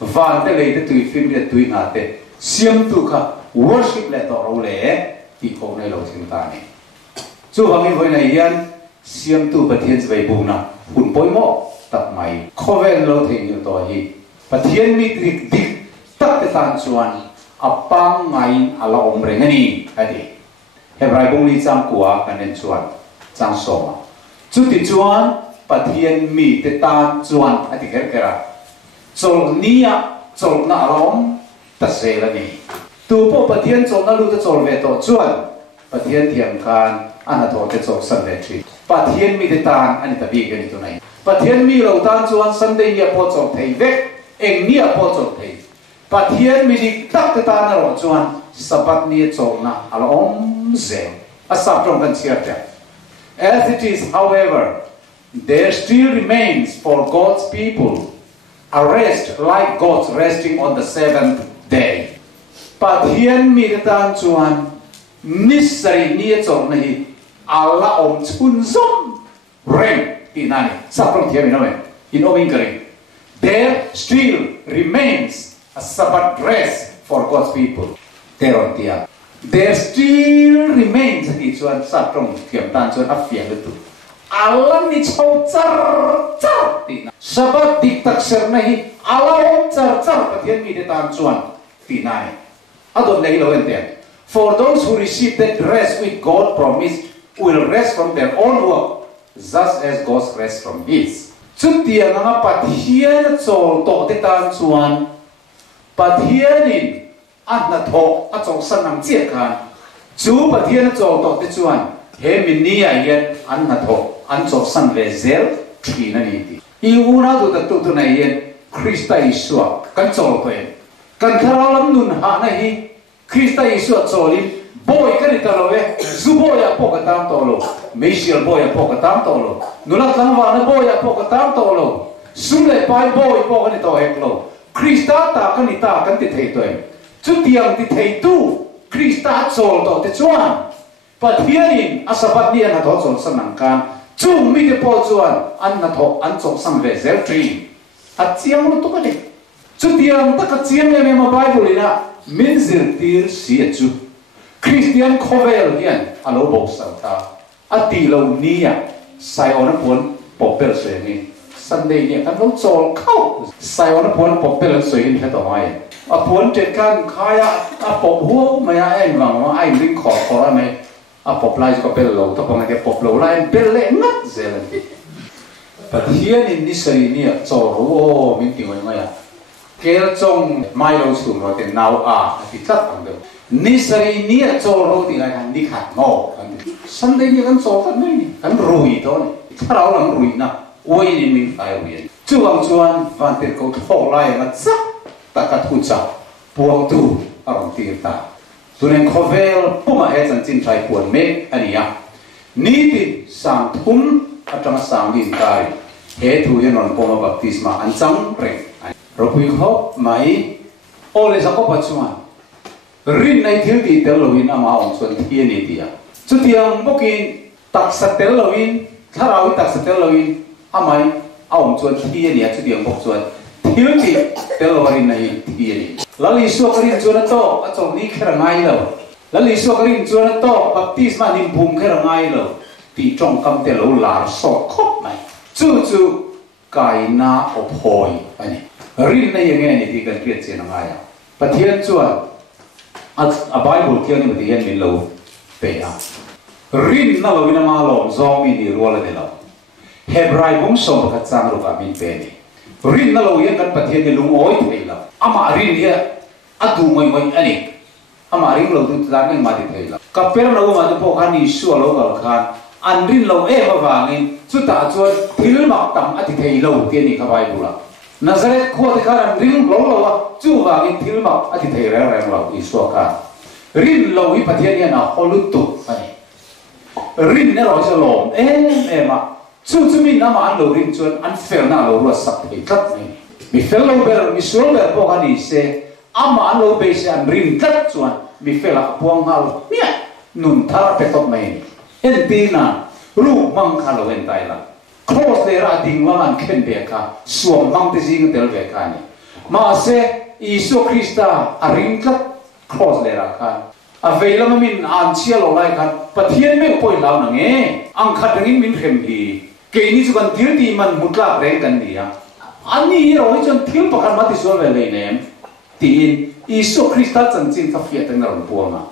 van te le te tui film le tui na te siam tu kha worship le to ro le ti ko nei lo thing ta ni chú vangin voi na yên siam tu pathian chai bu na hun poi mo tak mai khovel lo thei ni to hi pathian mi dik dik tak te tan chuan apang ngai ala om re ngani adi hebrai bung ni cham kwa kanen chuan chang so chu ti chuan pathian mi te tan chuan adi ker kera chol nia chol na rom ta se la ni tu po pathian chol na lu te chol ve to chuan pathian thiam kan ana to te chol san le tri pathian mi te tan ani ta bi gani to nai pathian mi lo tan chuan sunday ni po chok thei vek eng ni po chok thei pathian mi dik tak ta na ro chuan sabat ni chawna ala zel asap trong kan chiar te. As it is, however, there still remains for God's people a rest like God's resting on the seventh day. Pathian mi tan chuan nisari ni chawna hi ala chun zom rem tinani saprong thiam inomen in oming kari. There still remains a Sabbath rest for God's people. There still remains hi chuan saprong thiam tan chuan a fiang tu alam ni chau char tina Sabbath dik tak ser nahi alam char pathian mi tan chuan tinani adon lei lo enten. For those who receive that rest which God promised will rest from their own work, just as God rests from His. Chutia nga pathian chol to te tan chuan pathianin at na thok at chong sanang chia khan chu pathian chol to te chuan he min ni a yen an na thok an chok san le zel thina ni ti I una du ta tu na yen Krista Isua kan chol ko en kan tharalam nun ha na hi Krista Isua cholin boy kan italowe zuboya pokatam tolo meisial boya pokatam tolo nulat langwa na boya pokatam tolo sule pai boy pokani to heklo Krista ta kan ita kan ti thei toem chutiang ti thei tu Krista chol to te chuan pathianin asabat ni an tho chol sanang kan chung mi te po chuan an na tho an chok sang ve zel tri at chiang lu to ka de chutiang ta ka chiang me ma Bible ina min zir tir si chu Kristian khovel hian alo bok santa ati lo nia sai ona pon popel se ni Sunday ni kan lo chol khau sai ona pon popel se ni ta mai a pon tet kan khaya a pop hu ma ya en wang ma ai ring kho kho mai a pop lai ko pel lo to pang ke pop lo lai pel le ngat zel pathian in ni sai ni chol ro min ti mai ya kel chong mai lo su ro te nau a ti chat ang de ni sari ni chol ro ti lai han ni khat ngo Sunday ni kan chol kan ni kan rui to ni tharau lang rui na oi ni min ai wi chuang chuan van te ko tho lai ma cha ta ka thu cha puang tu arong ti ta tunen khovel puma he chan chin thai puan me ania ni ti sang thum atang sang din kai he thu ye non poma baptisma an chang re Robui hop mai ole sa ko pachuan rin nai thil ti tel lovin ama ong chon thie ni tia chutiang bokin tak sa tel lovin tharau tak sa tel lovin amai ong chon thie ni chutiang bok chuan thil ti tel lovin nai thie ni lali so karin chuan to a chong ni khera ngai lo lali so karin chuan to baptisma nim bum khera ngai lo ti trong kam te lo lar so khop mai chu chu kai na ophoi ani rin na yang ni ti kan kriat chen nga ya pathian chuan a Bible thiang ni ti yan min lo pe a rin na lo ina ma lo zong mi ni ruala de lo Hebrai bong so ka chang ro ka min pe ni rin na lo yan kan pathian ni lung oi thei lo ama rin ya adu moi moi ani ama rin lo tu ta ngai ma ti thei lo ka per lo ma tu po khan ni su lo ka khan an rin lo e ma wangin chu ta chuan thil mak tam ati thei lo ti ni ka Bible la Nazareth ko te karan ring lo lo chu wa in thilma ati thei ra ra lo iso ka rin lo I pathian ya na holutu ani rin ne ro so lo ma chu min na ma an lo rin chuan an fel na lo ro sak thei kat ni mi fel lo ber mi so ber po ka ni se ama an lo be se an rin kat chuan mi fel a puang hal mia nun thar pe tot mai en tina ru mang kha lo en tai la cross le ra ding wangan khen be ka suam mang te jing tel be ka ni ma se Isu Krista a ring kat cross le ra ka a veila ma min an chia lo lai khat pathian me poi lau na nge ang khat ring min khem hi ke ni chu kan thil ti man mutla reng kan ni ya ani ro hi chon thil pakhan ma ti so le le nem tin Isu Krista chan chin ka fiat na ron puanga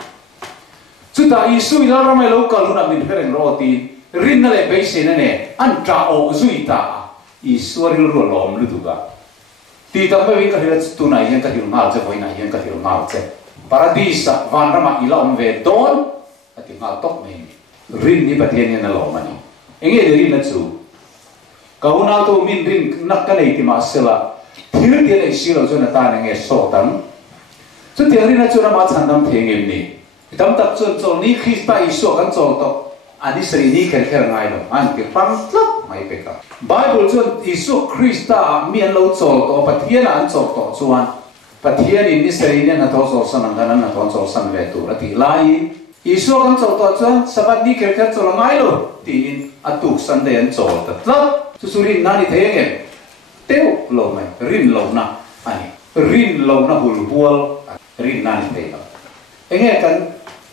chu ta Isu ila ra mai lo ka lu na min fereng ro ti rin na le be se na ne an tra o zui ta Isu ri ro lom lu du ga ti ta me ka hila tu na yen ka ti mal che voi na yen ka ti mal che paradisa van rama ila om ve don ati mal tok me rin ni pathian na lo mani enge de rin na chu ka una to min rin nak ka nei ti ma sela thiếu tiền ấy xí lâu cho nên ta nghe sổ tấm cho tiền đi là cho nó mà thành tâm thiền nghiệm nè tấm tập cho ní khi ta ý sổ căn cho to anh đi xử lý cái ngay rồi anh cái phăng lắm mấy cái cả Bible cho Isu Krista miền lâu cho to bắt thiên anh cho to cho anh bắt thiên in xử lý nên là thọ cho sang cái nên là thọ cho sang về tu là thì lại Isu căn cho to cho anh sabat ní cái cho là ngay rồi thì anh tu sang để anh cho to lắm cho surin nani thế nghe tiêu lâu mày rin lâu na anh rin lâu na hul hual rin nani thế đó anh nghe kan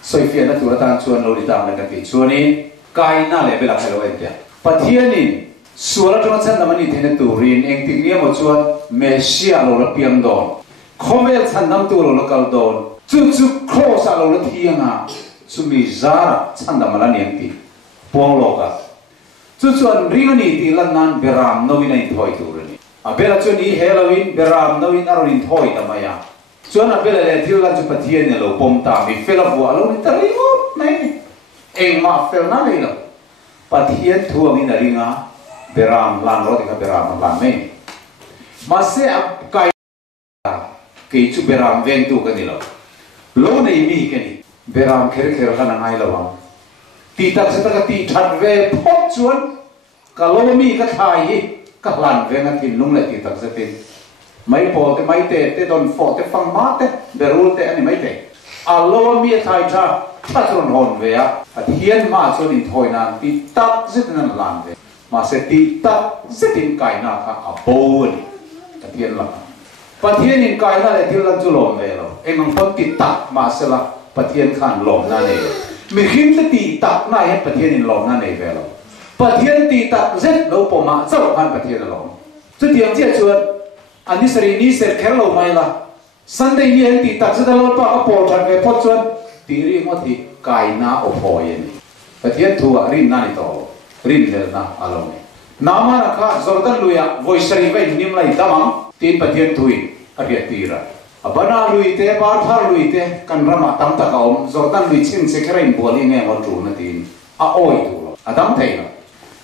soi phiền là tu là tan chuan lâu đi tam là cái gì chuan đi cái na lệ về là cái lo em vậy bắt thiên in suara tu macam nama ni thene turin eng tingnya mo chuan Mesia lo la piang don khomel chan nam tu lo la kal don chu cross a lo la thianga sumi zara chan nam la niang ti pong lo ka chuan ring ni ti lan nan beram no winai thoi tu ri a bela chuan ni Halloween beram no win aron thoi ta maya chuan a bela le thil la chu pathian ne lo pom ta mi fela bu a lo ni tari ngot nai eng ma fel na nei lo pathian thuang in a ringa beram lan roti ka beram lan me masih kai ke chu beram veng tu ka ni lo nei mi ke ni beram kher ka na ngai lo ti tak se ta ti that ve phot chuan ka lo mi ka thai ka lan ve na tin lung le ti tak se tin mai po te mai te don fo te fang ma te berul te ani mai te a lo mi thai tha ta chon hon ve a hian ma chuan in thoi nan ti tak zit nan lan ve mà sẽ ti ta sẽ tin cái na cả abon cái thiên lắm phát thiên in cái na là thiên lắm chú lom về rồi em mang phong ti ta mà sẽ là phát thiên khan lom na này mình khi sẽ ti ta na hết phát thiên in lom na này về rồi phát thiên ti ta rất lâu bỏ mà sao han phát thiên là lom chú tiếng chia chuột anh đi seri ni sẽ kéo lâu mai là Sunday ni anh ti ta sẽ lâu pa cái bỏ thằng về phốt chuột ti ri mo thì cái na ở phơi này phát thiên thua rin na này to rin le na alone nama na kha Jordan luya voicery vai nim lai tamang tin pathian thui ariya tira abana lui te ba thar lui te kan rama tam ta ka om Jordan lui chin se kharain boli nge mo tu na tin a oi tu lo adam thei na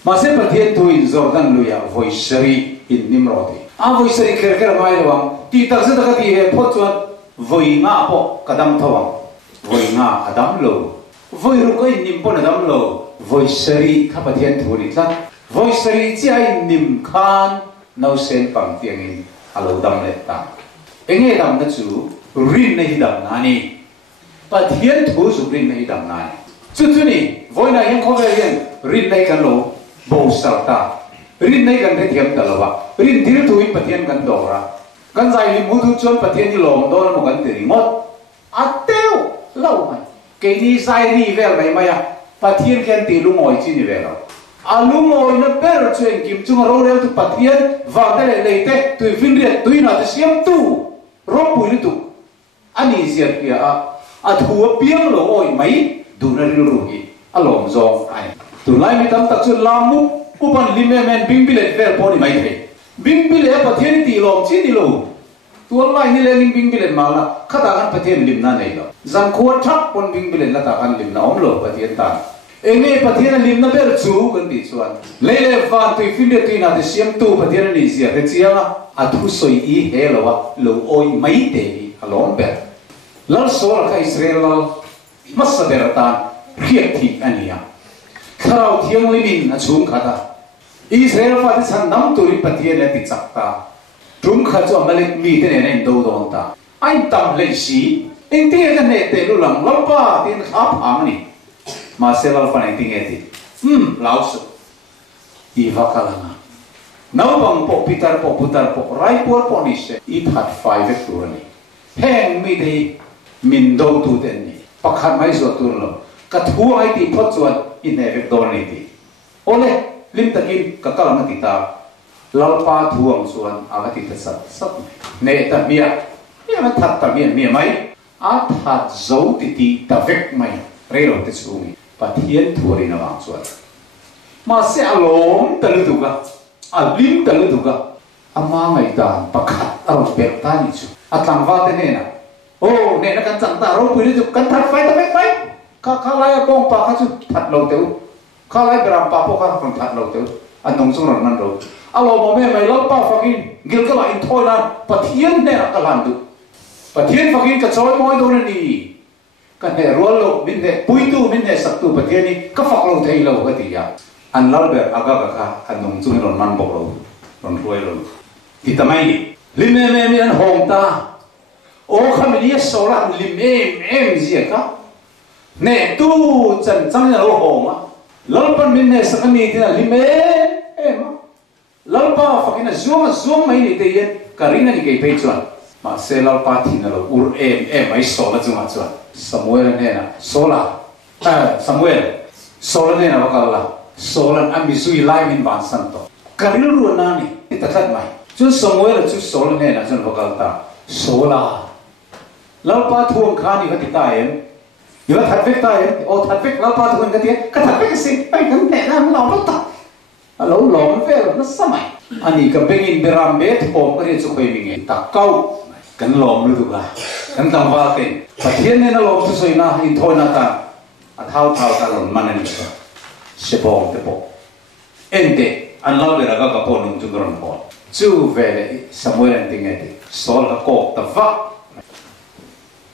ma se pathian thui Jordan luya voicery in nimrodi a voicery kher mai lo ti tak se ta ti he phot chuan voi nga po kadam thawang voi nga adam lo voi ru ko in nim po na dam lo voicery khắp thiên thủ đi ra voicery chỉ ai niệm khan nấu sen bằng tiếng in alo đam lệ ta anh nghe đam đó chú rin này đam nani và thiên thủ chú rin này đam nani chú này voi này em không về liền rin này cần lo bầu sầu ta rin này cần phải thiêm ta lo rin thiếu thủ in thiên cần đổ ra cần dài thì mua thu chôn thiên như lồng đó là một cái tiền mót tiêu lâu mà cái đi dài đi về này mày à pathian khen ti lu ngoi chi ni ve lo a lu ngoi na per chen kim chung ro rel tu pathian va de le te tu vin ri tu na te siam tu ro pu tu ani sia pia a thu piang lo oi mai du na ri ru hi a lom zong ai tu lai mi tam tak chu lam mu pu pan li me men bing bilet ver po ni mai the bing bilet pathian ti lom chi ni lo tu lai ni le bing bilet ma la khata kan pathian lim na nei lo zang khuat thak pon bing bilet la ta kan lim na om lo pathian ta enge pathian lim na ber chu kan ti chuan lele van tu fin de tu na de siam tu pathian ni zia he chianga a thu soi i he lo lo oi mai te alon ber lal sol ka Israel masaberatan khiat thi ania kharau thiang limin a chung khata Israel fa de san nam tu ri pathian le ti chakta tum kha chu malek mi te ne nei do don ta ai tam le si eng te ka ne te lu lang lampa tin khap ang ni mà sẽ vào phần tiếng nghe thì lão sư đi vào cả lăng nấu bằng bộ pitar bộ rai bộ ní sẽ ít hạt phai về tu này hẹn mi thì mình đâu tu tên này bắc hạt mấy số tu rồi cả thu ai thì phật chuan in này về đồ này thì ole lim takin cả cả lăng thì ta lão pa thuang chuan aga thì thật sắp nè ta bia bia mà thật ta bia mấy thật dấu thì ta vek mày rê rồi thì xuống pathian thuri na wang chuan ma se alom talu duga alim talu duga ama ngai dan pakhat aro pek ta ni chu atlang wa te ne na o ne na kan chang ta ro pui chu kan that fai ta mek pai ka lai bong pa kha chu that lo teu ka lai bram pa po kha kan that lo teu อันนงสุรนันรู้อารมณ์แม่ไม่รับป้าฟังอินกิลก็ลายถอยนั้นปะเทียนเนี่ยกลันดูปะเทียนฟังอินก็จอยมอยดูนี่กันเนี่ยรัวโลมินเนี่ยปุยตูมินเนี่ยสักตูปะเทียนนี่ก็ฝักเราไทยเราก็ตีอ่ะอันเราแบบอากาศค่ะอันนงสุรนันบอกเรารอนรวยเราที่ทำไมลิมเอ็มมีอันหงตาโอ้ข้ามีเนี่ยโซลันลิมเอ็มเสียค่ะเนี่ยตู้จันจังเนี่ยเราหงอ่ะแล้วปันมินเนี่ยสักนิดเนี่ยลิมเอ็มlalpa fakina zoom mai ni te yen karina ni ke pe chuan ma se lalpa thina lo ur ai sola chunga chuan samuel ne na samuel sola ne na bakala solan ami sui lai min ban san to karil ru na ni ta that mai chu samuel chu sola ne na chun bakal ta sola lalpa thuang kha ni ka ti ta yen yo that vek ta yen o that vek lalpa thuang ka ti ka that vek si pai kan ne na lo ta alo lom vel na samai ani ka bengin beram bet om ka ri chu khoi minge ta kau kan lom lu du ga kan tang wa te pathian ne na lom chu soina in thoina ta a thau ta lon manan ni se bong te po ente an lo be ra ka po nung chu ron po chu vele samuel an ting ete sol ka ko ta va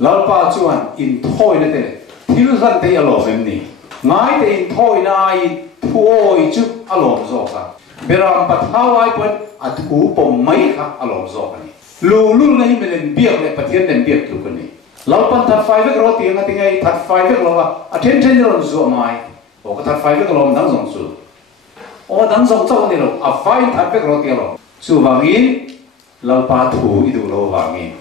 lalpa chuan in thoina te thil ran te alo mem ni ngai te in thoina I thuoi chu alom zo ka beram pathawai pon athu pom mai kha alom zo ka ni lu nei melen biak le pathian den biak tu ka ni lalpan that 5 vek ro ti nga ti ngai that 5 vek lo a ten ron zo mai o ka that 5 vek lo dang zong su o dang zong zo ni lo a 5 that vek ro ti lo chu wangin lalpa thu I du lo wangin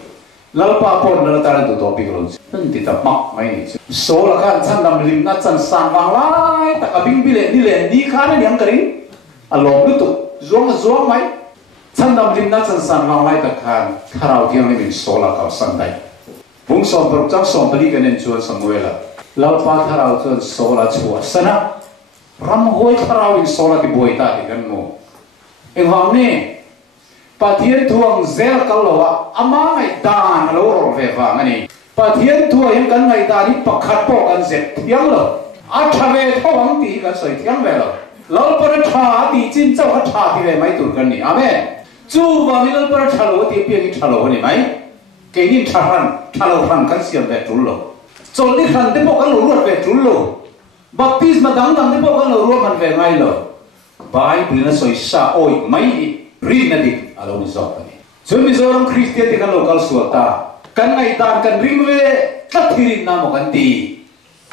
lalpa pon la ta du to pi lo pen ti ta mak mai ni so la kan chan dam lim na chan san wang lai ta ka bing bi le ni kha na yang karing alom lu tu zong mai chan dam lim na chan san wang lai ta khan tharau tiang ni min so la ka san dai bung som pro chang som bali kan en chuan samuel lalpa tharau chuan so la chua sana ram hoi tharau in so la ti boi ta ti kan mo eng wang ne pathian thuang zel kal lo ama ngai dan lo ro ve wa ngani pathian thuang yang kan ngai da ni pakhat po kan zet thiang lo a thave thawang ti kan soi thiang ve lo lol par tha ti chin chau a tha ti ve mai tur kan ni amen chu wa mi lol par tha lo ti pi ni tha lo ni mai ke ni tha lo han kan siam ve tur lo chol ni khan te po kan lo ruat ve tur lo baptisma dang te po kan lo ruat man ve ngai lo bible na soi sa oi mai rin na dik alo ni so ni chun mi zoram Kristian ti kan local suata kan ai dan kan ring ve tlathirin na mo kan ti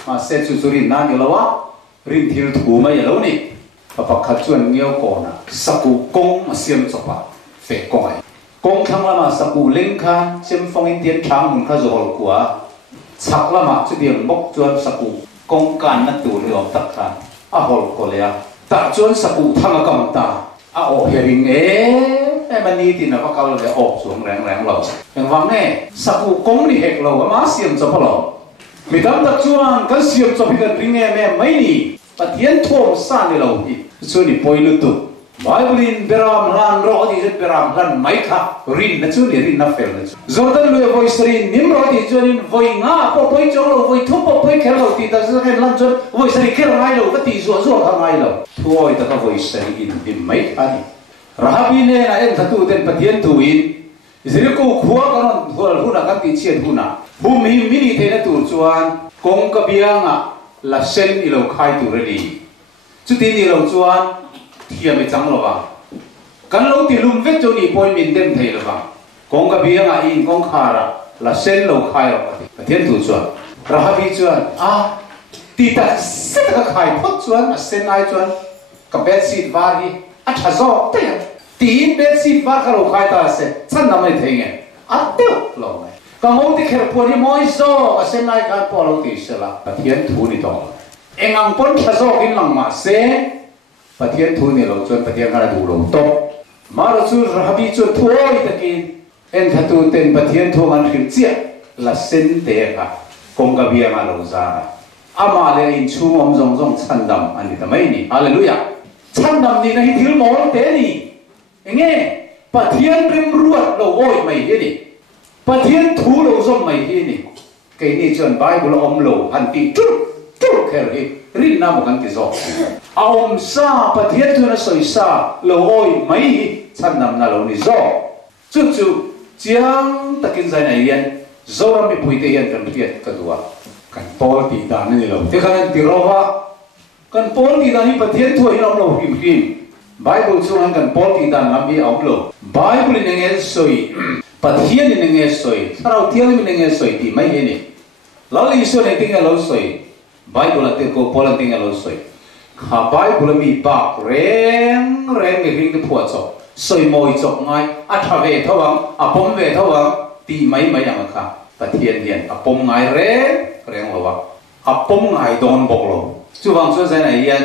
ma se chu churin na ni lawa rin thil thu mai lo ni papa khat chuan ngeu ko na saku kong ma siam chopa fe ko ai kong thang la ma saku leng kha chem phong in tian thang mun kha zo hol kwa chak la ma chu diam bok chuan saku kong kan na tu ri om tak kha a hol ko le a ta chuan saku thang kam ta a o hearing mani ti na pakal le op suang rang lo yang wang ne saku kong ni hek lo ma siam cho palo mi dam ta chuan kan siam cho bi kan ring me mai ni pathian thom sa ni lo hi chu ni poilu tu bible beram ran ro di je beram ran mai kha rin na chu ni rin na fel na chu jordan lu voice rin nim ro di chu nin voi nga po poi chong lo voi thu po poi khel lo ti ta zu ken lan chu voice ri khel ngai lo ka ti zo kha ngai lo thuoi ta ka voice ri in dim mai ani rahabi ne na en thatu ten pathian tu in zir ko khuwa kanon thol huna ka ti chen huna hum hi mini the na tur chuan kong ka bianga la sen I lo khai tu ready chu ti ni lo chuan thiam e chang lo wa kan lo ti lum ve chu ni poi min dem thei lo wa kong ka bianga in kong khara la sen lo khai lo pathian tu chuan rahabi chuan ti ta se ka khai phot chuan a sen ai chuan ka bet sit var hi a thazo te tin bet sit var ka lo khai ta se chan nam nei thenge a teu lo mai ka ngom ti kher pon hi moi zo a sen ai ka po lo ti se la pathian thu ni to engang pon thazo in lang ma se pathian thu ni lo chuan pathian ka du lo to ma ro chu rahabi chu thuoi takin en thatu ten pathian thu an khil chia la sen te ka kong ka bia ma lo za ama le in chu om zong chan dam ani ta mai ni hallelujah chan dam ni na hi thil mo te ni enge pathian rim ruat lo oi mai hi ni pathian thu lo zom mai hi ni ke ni chuan bible om lo han ti tu Truk heri rin na mo kan ti zo aom sa pathian tu na soi sa lo oi mai chan nam na lo ni zo chu chu chiang takin zai nai yan zo ram mi pui te yan kan tiat ka duwa kan pol ti da ni lo te kan ti rowa kan pol ti da ni pathian tu hi lo kim kim Bible chung kan pol ti da lam bi au lo Bible ni nge soi pathian ni nge soi sarau tiang ni nge soi ti mai ni lalu isu ni tinggal lo soi Bible ate ko pola tinggal lo soi ha Bible mi ba reng nge ring de puat so soi moi chok ngai a tha ve thawang a pom ve thawang ti mai yang kha pathian hian a pom ngai reng lo wa a pom ngai don bok lo chu wang so sai nai hian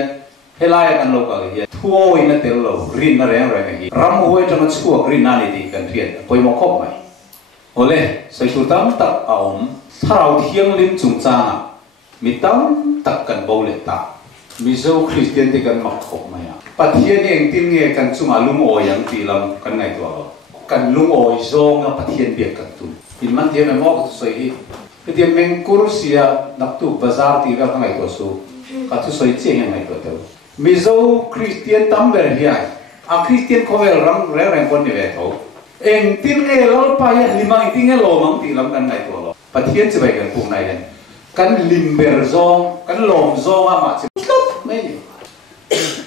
helai kan lo ka hian thuoi na tel lo rin na reng hi ram hoi tang chuak rin na ni ti kan thian poi mo khop mai ole sai su tam tak a om tharau thiang lim chung changa mi tam tak kan bo le ta mi zo Kristian ti kan mak khop mai a pathian eng tin nge kan chuma lung o yang ti lam kan ngai to lo kan lung oi zong a pathian biak kan tu in man thiam mo ko soi hi ti meng kursia nak tu bazar ti ka ngai to su ka tu soi cheng ngai to to mi zo Kristian tam ber hi a Kristian ko vel rang kon ni ve tho eng tin nge lol pa ya limang tin nge lo mang ti lam kan ngai to lo pathian che bai kan pu nai den kan lim ber zong kan lom zong a ma che mai ni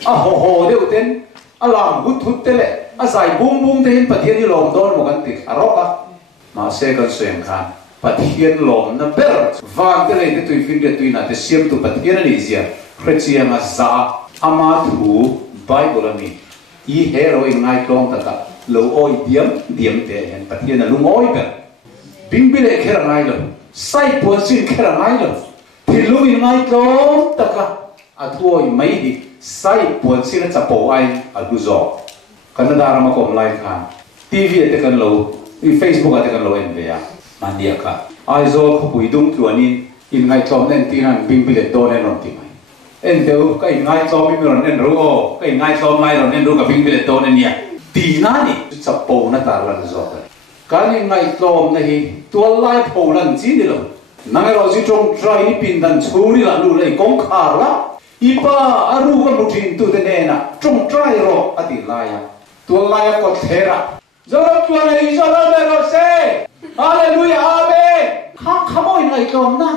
a ho deu ten a lam hut te le a sai bum te hin pathian ni lom don mo kan ti a ro ka ma se kan sem khan pathian lom na ber van te le te tu fin de tu na te siam tu pathian ni zia Kristian a za ama thu Bible ni i hero in ngai klong ta ta lo oi diam te hen pathian na lung oi ber bing bile khera ngai lo sai po sin khera ngai lo thi lu in ngai klong ta ka a thuoi mai hi sai po sin cha po ai a lu zo Canada ram ko lai khan TV te kan lo i Facebook te kan lo en ve ya mandia ka ai zo khu pui dung tu ani in ngai klong nen ti han bing bile do nen on ti mai en deu kai ngai klong mi ron nen ro o kai ngai klong ngai ron nen ro ka bing bile do nen ya ti na ni cha po na ta la zo ka ni ngai klong na hi tua lai po lan chi ni lo nang ro si trong trai ni pin dan chu ni la lu lai kong kha la ipa aru ka mutin tu te ne na trong trai ro ati la ya tua lai ko thera zoro tua nei zoro le ro se hallelujah amen kha moi ngai klong na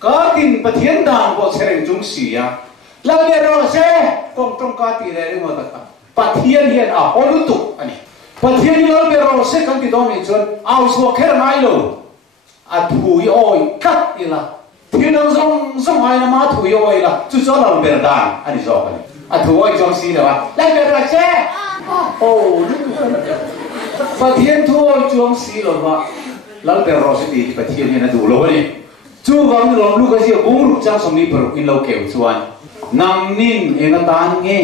ka tin pathian dan ko sereng chung si ya la le ro se kong trong ka ti le mo ta pathian hian a holu tu ani pathian ni lo be ro se kan ti don ni chon au so kher mai lo a thui oi kat ila thiên ông sông ai mà thui oi la chu cho la be dan ani so kan a thui oi chong si la la be ra se oh pathian thui chong si lo wa la be ro se ti pathian ni na du lo ni chu wang lo lu ka si bung ru chang som ni per in lo keu chuan nam nin e na tan nge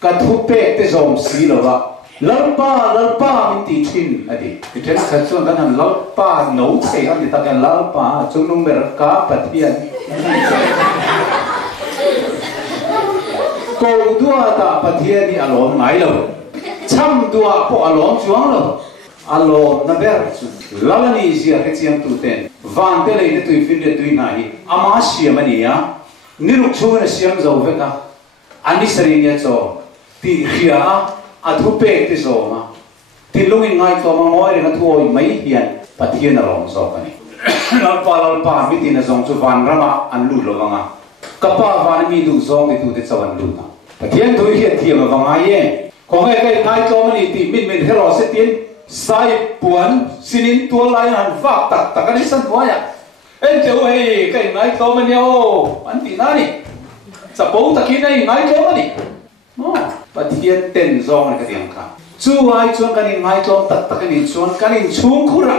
ka thu pe te zom si lo wa lalpa min ti thin adi iten kha chuan kan han lalpa no thei han ti ta kan lalpa chung nung ber ka pathian ko dua ta pathian ni alom ngai lo cham dua po alom chuang lo alom na ber chu lalani zia ke chiam tu ten van te le tu fin de tu na hi ama siam ani ya niruk chu na siam zo ve ka ani sari nya cho ti khia a thu pe ti zo ma ti lungin ngai to ma ngoi re na thuoi mai hian pathian rom zo ka ni lalpa mi ti na zong chu van rama an lu lo wanga ka pa van mi du zong ti tu te chawan lu na pathian tu hi thiam wanga ye ko ngai kai ngai to ma ni ti min hero se tin sai puan sinin tu lai han vak tak ani san wa ya en teu hei kai ngai to ma ni o an ti na ni sa po takin ai ngai to ma ni pathian ten zong ka tiang kha chu ai chuan kan in ngai tlom tak ni chuan kan in chung khura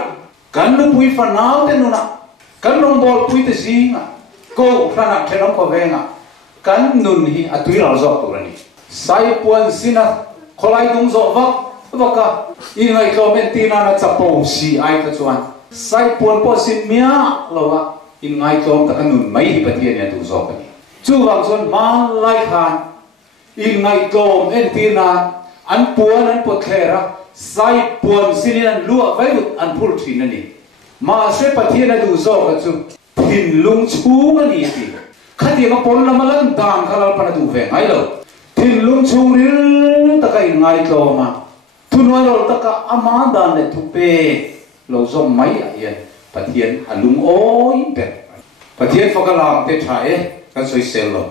kan lu pui fa nau te nu na kan long bol pui te zinga ko khana thelom ko venga kan nun hi atui ral zo tu rani sai puan sina kholai dung zo vaka in ngai tlom en tina na chapo si ai ka chuan sai puan po sin mia lowa in ngai tlom tak nun mai hi pathian ya tu zo ka ni chu wang chuan ma lai khan in ngai tlom en tina an puan an pothera sai puan sinin an lua vai an phul thin ani ma se pathian adu zo ka chu thin lung chung ani ti khát tiếng ngọc pol làm lần đàn khá là pana tu về ngay đâu thiên lung chung ril ta cái ngay đâu mà thu nói rồi ta cả ama đàn để thu pe lâu dòng mấy vậy phát hiện lung ôi đẹp phát hiện phải làm thế trái cái soi sel rồi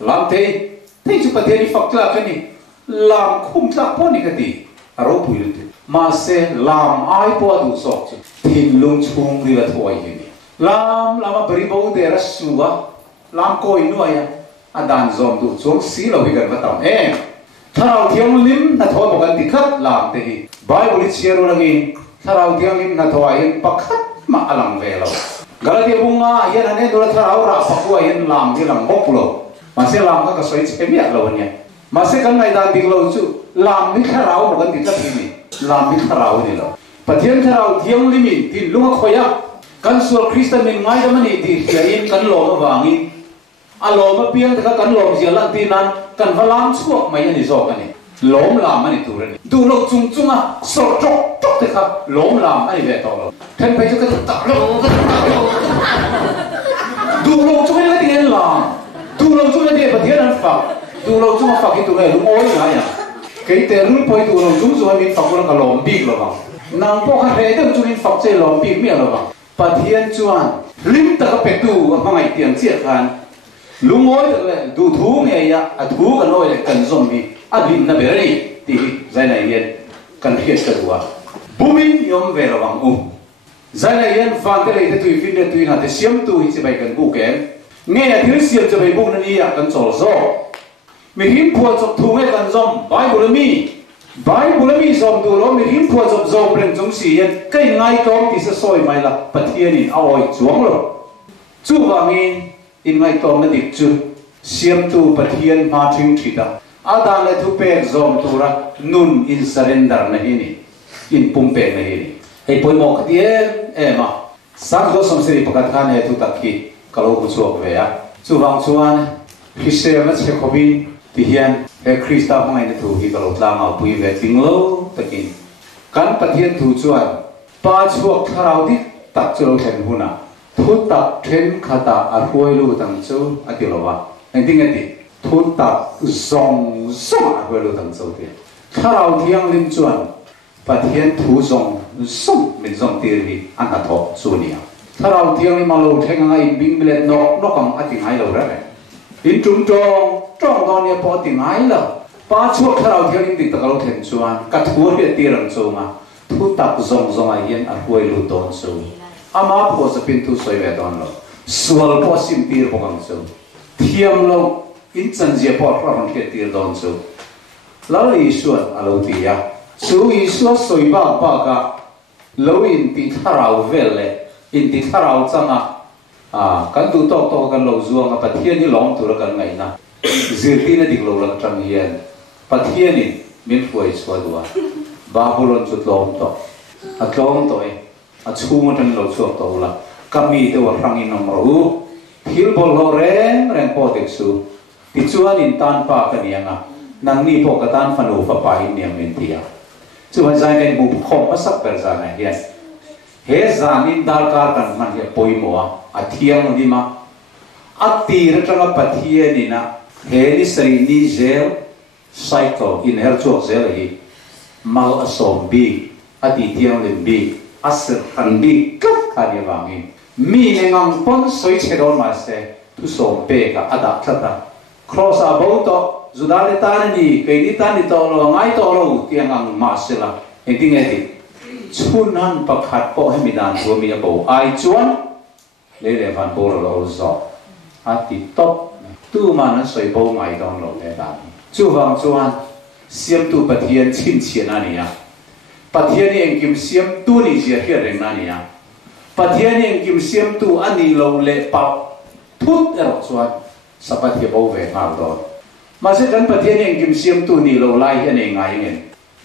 làm thế thế chú phát hiện đi phát là cái này làm không chắc bao nhiêu cái gì rồi bùi được mà sẽ làm ai bao đủ sọc thiên lung chung ril là thôi vậy làm mà beri bau để ra suwa làm coi nuôi à đàn dòm đủ xuống xí là bị gần bắt tàu thao thiêng lim là thôi một cái tích khát làm thế hi Bible chia rồi lagi thao thiêng lim là thôi hiện bắt khát mà làm về rồi Galatia bunga hiện anh ấy đối thao ra bắt qua hiện làm cái làm bốc rồi mà sẽ làm các cái sợi chế miệt rồi nhỉ mà sẽ cái này đàn tiếng lâu chứ làm cái thao một cái tích khát gì làm cái thao này rồi và thao thiêng lim thì lúc mà khỏe kan sual Kristian min ngai dama ni ti hiain kan lo ma wangi a lo ma piang ta kan lo zia lan ti nan kan valam chuak mai ani zo kan ni lom lam ani tur ani du lo chung chung a so chok chok te kha lom lam ani ve to lo then pai chu ka ta lo du lo chung ai ti lam du lo chung ai pa thian an fa du lo chung fa ki tu le lu oi na ya ke te lu poi du lo chung zo min fa ko ka lom big lo ba nang po kha he te chu min fa che lom big mi lo ba phát hiện chuan lim ta cái tu mà ngày tiền chiết khan lung ngồi đượcเลยดูthúเนี่ยอะthúกันน้อยเลยกันzombie đi lim na beri thì giải này hiệnกันเพียรกันว่าบุมินยอมเวรวังgiải này hiệnฟังได้เลยที่ฟินเดตุยหาที่เสียมตุยจะไปกันบุกเองเงี้ยที่เสียมจะไปบุกนั่นนี่กันโจโซมีหิมพัวจบทุ่งให้กันซอมใบบุรมีBible mi som tu lo mi him phua job zo pren chung si yen kai ngai kom ti sa soi mai la pathian in awoi chuang lo chu wangin in ngai tom na dik chu siam tu pathian ma thing thita ada le thu pe zom tu ra nun in surrender na hini in pum pe na hini hei poi mo khatien ma sang go som seri pakat khan he tu takhi kalo ku chuak ve a chu wang chuan Kristian na che khobin ti hian he Krista hoi na thu hi kalo tla ma pui ve tinglo takin kan pathian thu chuan pa chuak tharau dik tak chulo then huna thu tak then khata a huai lu tang chu atilowa ending ati thu tak zong zong a huai lu tang chu ti tharau thiang lim chuan pathian thu zong zong min zong ti ri an ha tho chu ni tharau thiang lim ma lo theng nga in bing bile nok nokam ati ngai lo ra in trung trong con nhà bỏ tiếng Ái là ba chuột thao theo những tình tao thèn chuan cắt thua hiện tiền làm sâu mà thu tập zong ai hiện ở quê lưu tôn sâu ama bỏ sẽ pin thu soi về đón lo sual bỏ sim tiền bỏ bằng sâu thiam lo in chân dẹp bỏ ra bằng hiện tiền đón sâu lão lý suan à lâu tì à sâu ý suan soi ba cả lâu in tì thao về lệ in tì thao chăng kan tu to kan lo zuang a pathian ni long tu ra kan ngai na zirti na dik lo la tang hian pathian ni min fuai chwa duwa babulon chut lom to a tlom to a chhung tan lo chuak to la kami te wa rang in nom ro thil bol lo reng po tek su ti chuan in tan pa ka nianga nang ni po ka tan fanu fa pa in niam min tia chu han zai nen bu khom a sak per za na hian he zanin dal kar kan man he poimo a thiang ni ma ati ra tanga pathian ni na he ni sari ni zel cycle in her chuak zel hi mal asom bi ati thiang len bi asir kan bi kap khani wangi mi ne ngam pon soi chedon ma se tu som pe ka ada thata cross about to zudale tan ni ke ni tan ni to lo ngai to lo tiang ang ma se la ending eti chunan pakhat po he midan tu mi bo ai chuan le le van bo lo zo ati top tu ma na soi bo ngai dong lo le da chu wang chuan siam tu pathian chin chian ani ya pathian ni engkim siam tu ni zia hi reng na ni ya pathian ni engkim siam tu ani lo le pa thut er chuan sapat hi bo ve ma do ma se kan pathian ni engkim siam tu ni lo lai hi ani ngai ngen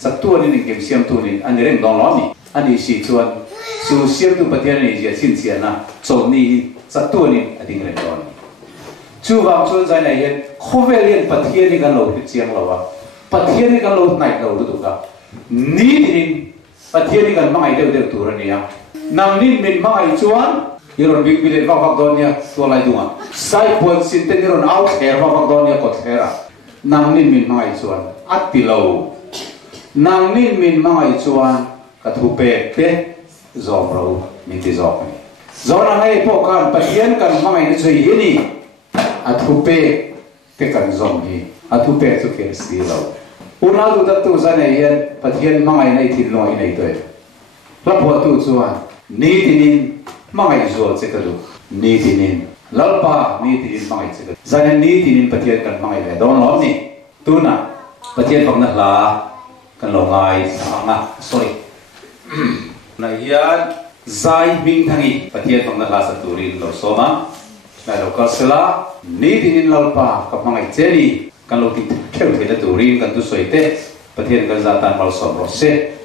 sat tu ni engkim siam tu ni ani reng dong lo ni ani si chuan su siam tu pathian ni zia chin chian na so ni sat tu ni ading reng do chu wang chuan zai nei hian khovelien pathian ni kan lo hi chiang lo wa pathian ni kan lo nai lo du ka ni din pathian ni kan mai deu tu ra ni ya nang nin min mai chuan iron big bilet wa don ya to lai dunga sai pon sin te ron out her wa bak don ya ko thera nang nin min mai chuan atilo nang nin min mai chuan ka thu pe te zom ro mi ti zok ni zona ngai po kan pathian kan mangai ni chui hi ni athu pe te kan zom hi athu pe chu ke si lo una du ta tu za nei yen pathian mangai nei thin loi nei to la po tu chuan ni tinin mangai zo che ka du ni tinin lalpa ni tinin mangai che ka zan ni tinin pathian kan mangai le don lo ni tu na pathian phang na la kan lo ngai anga sorry na hian zai ming thangi pathian phang na la sa turin lo soma na lo kasla ni tinin lalpa ka mangai che ni kan lo ti theu thei na turin kan tu soite pathian kan za tan mal som ro se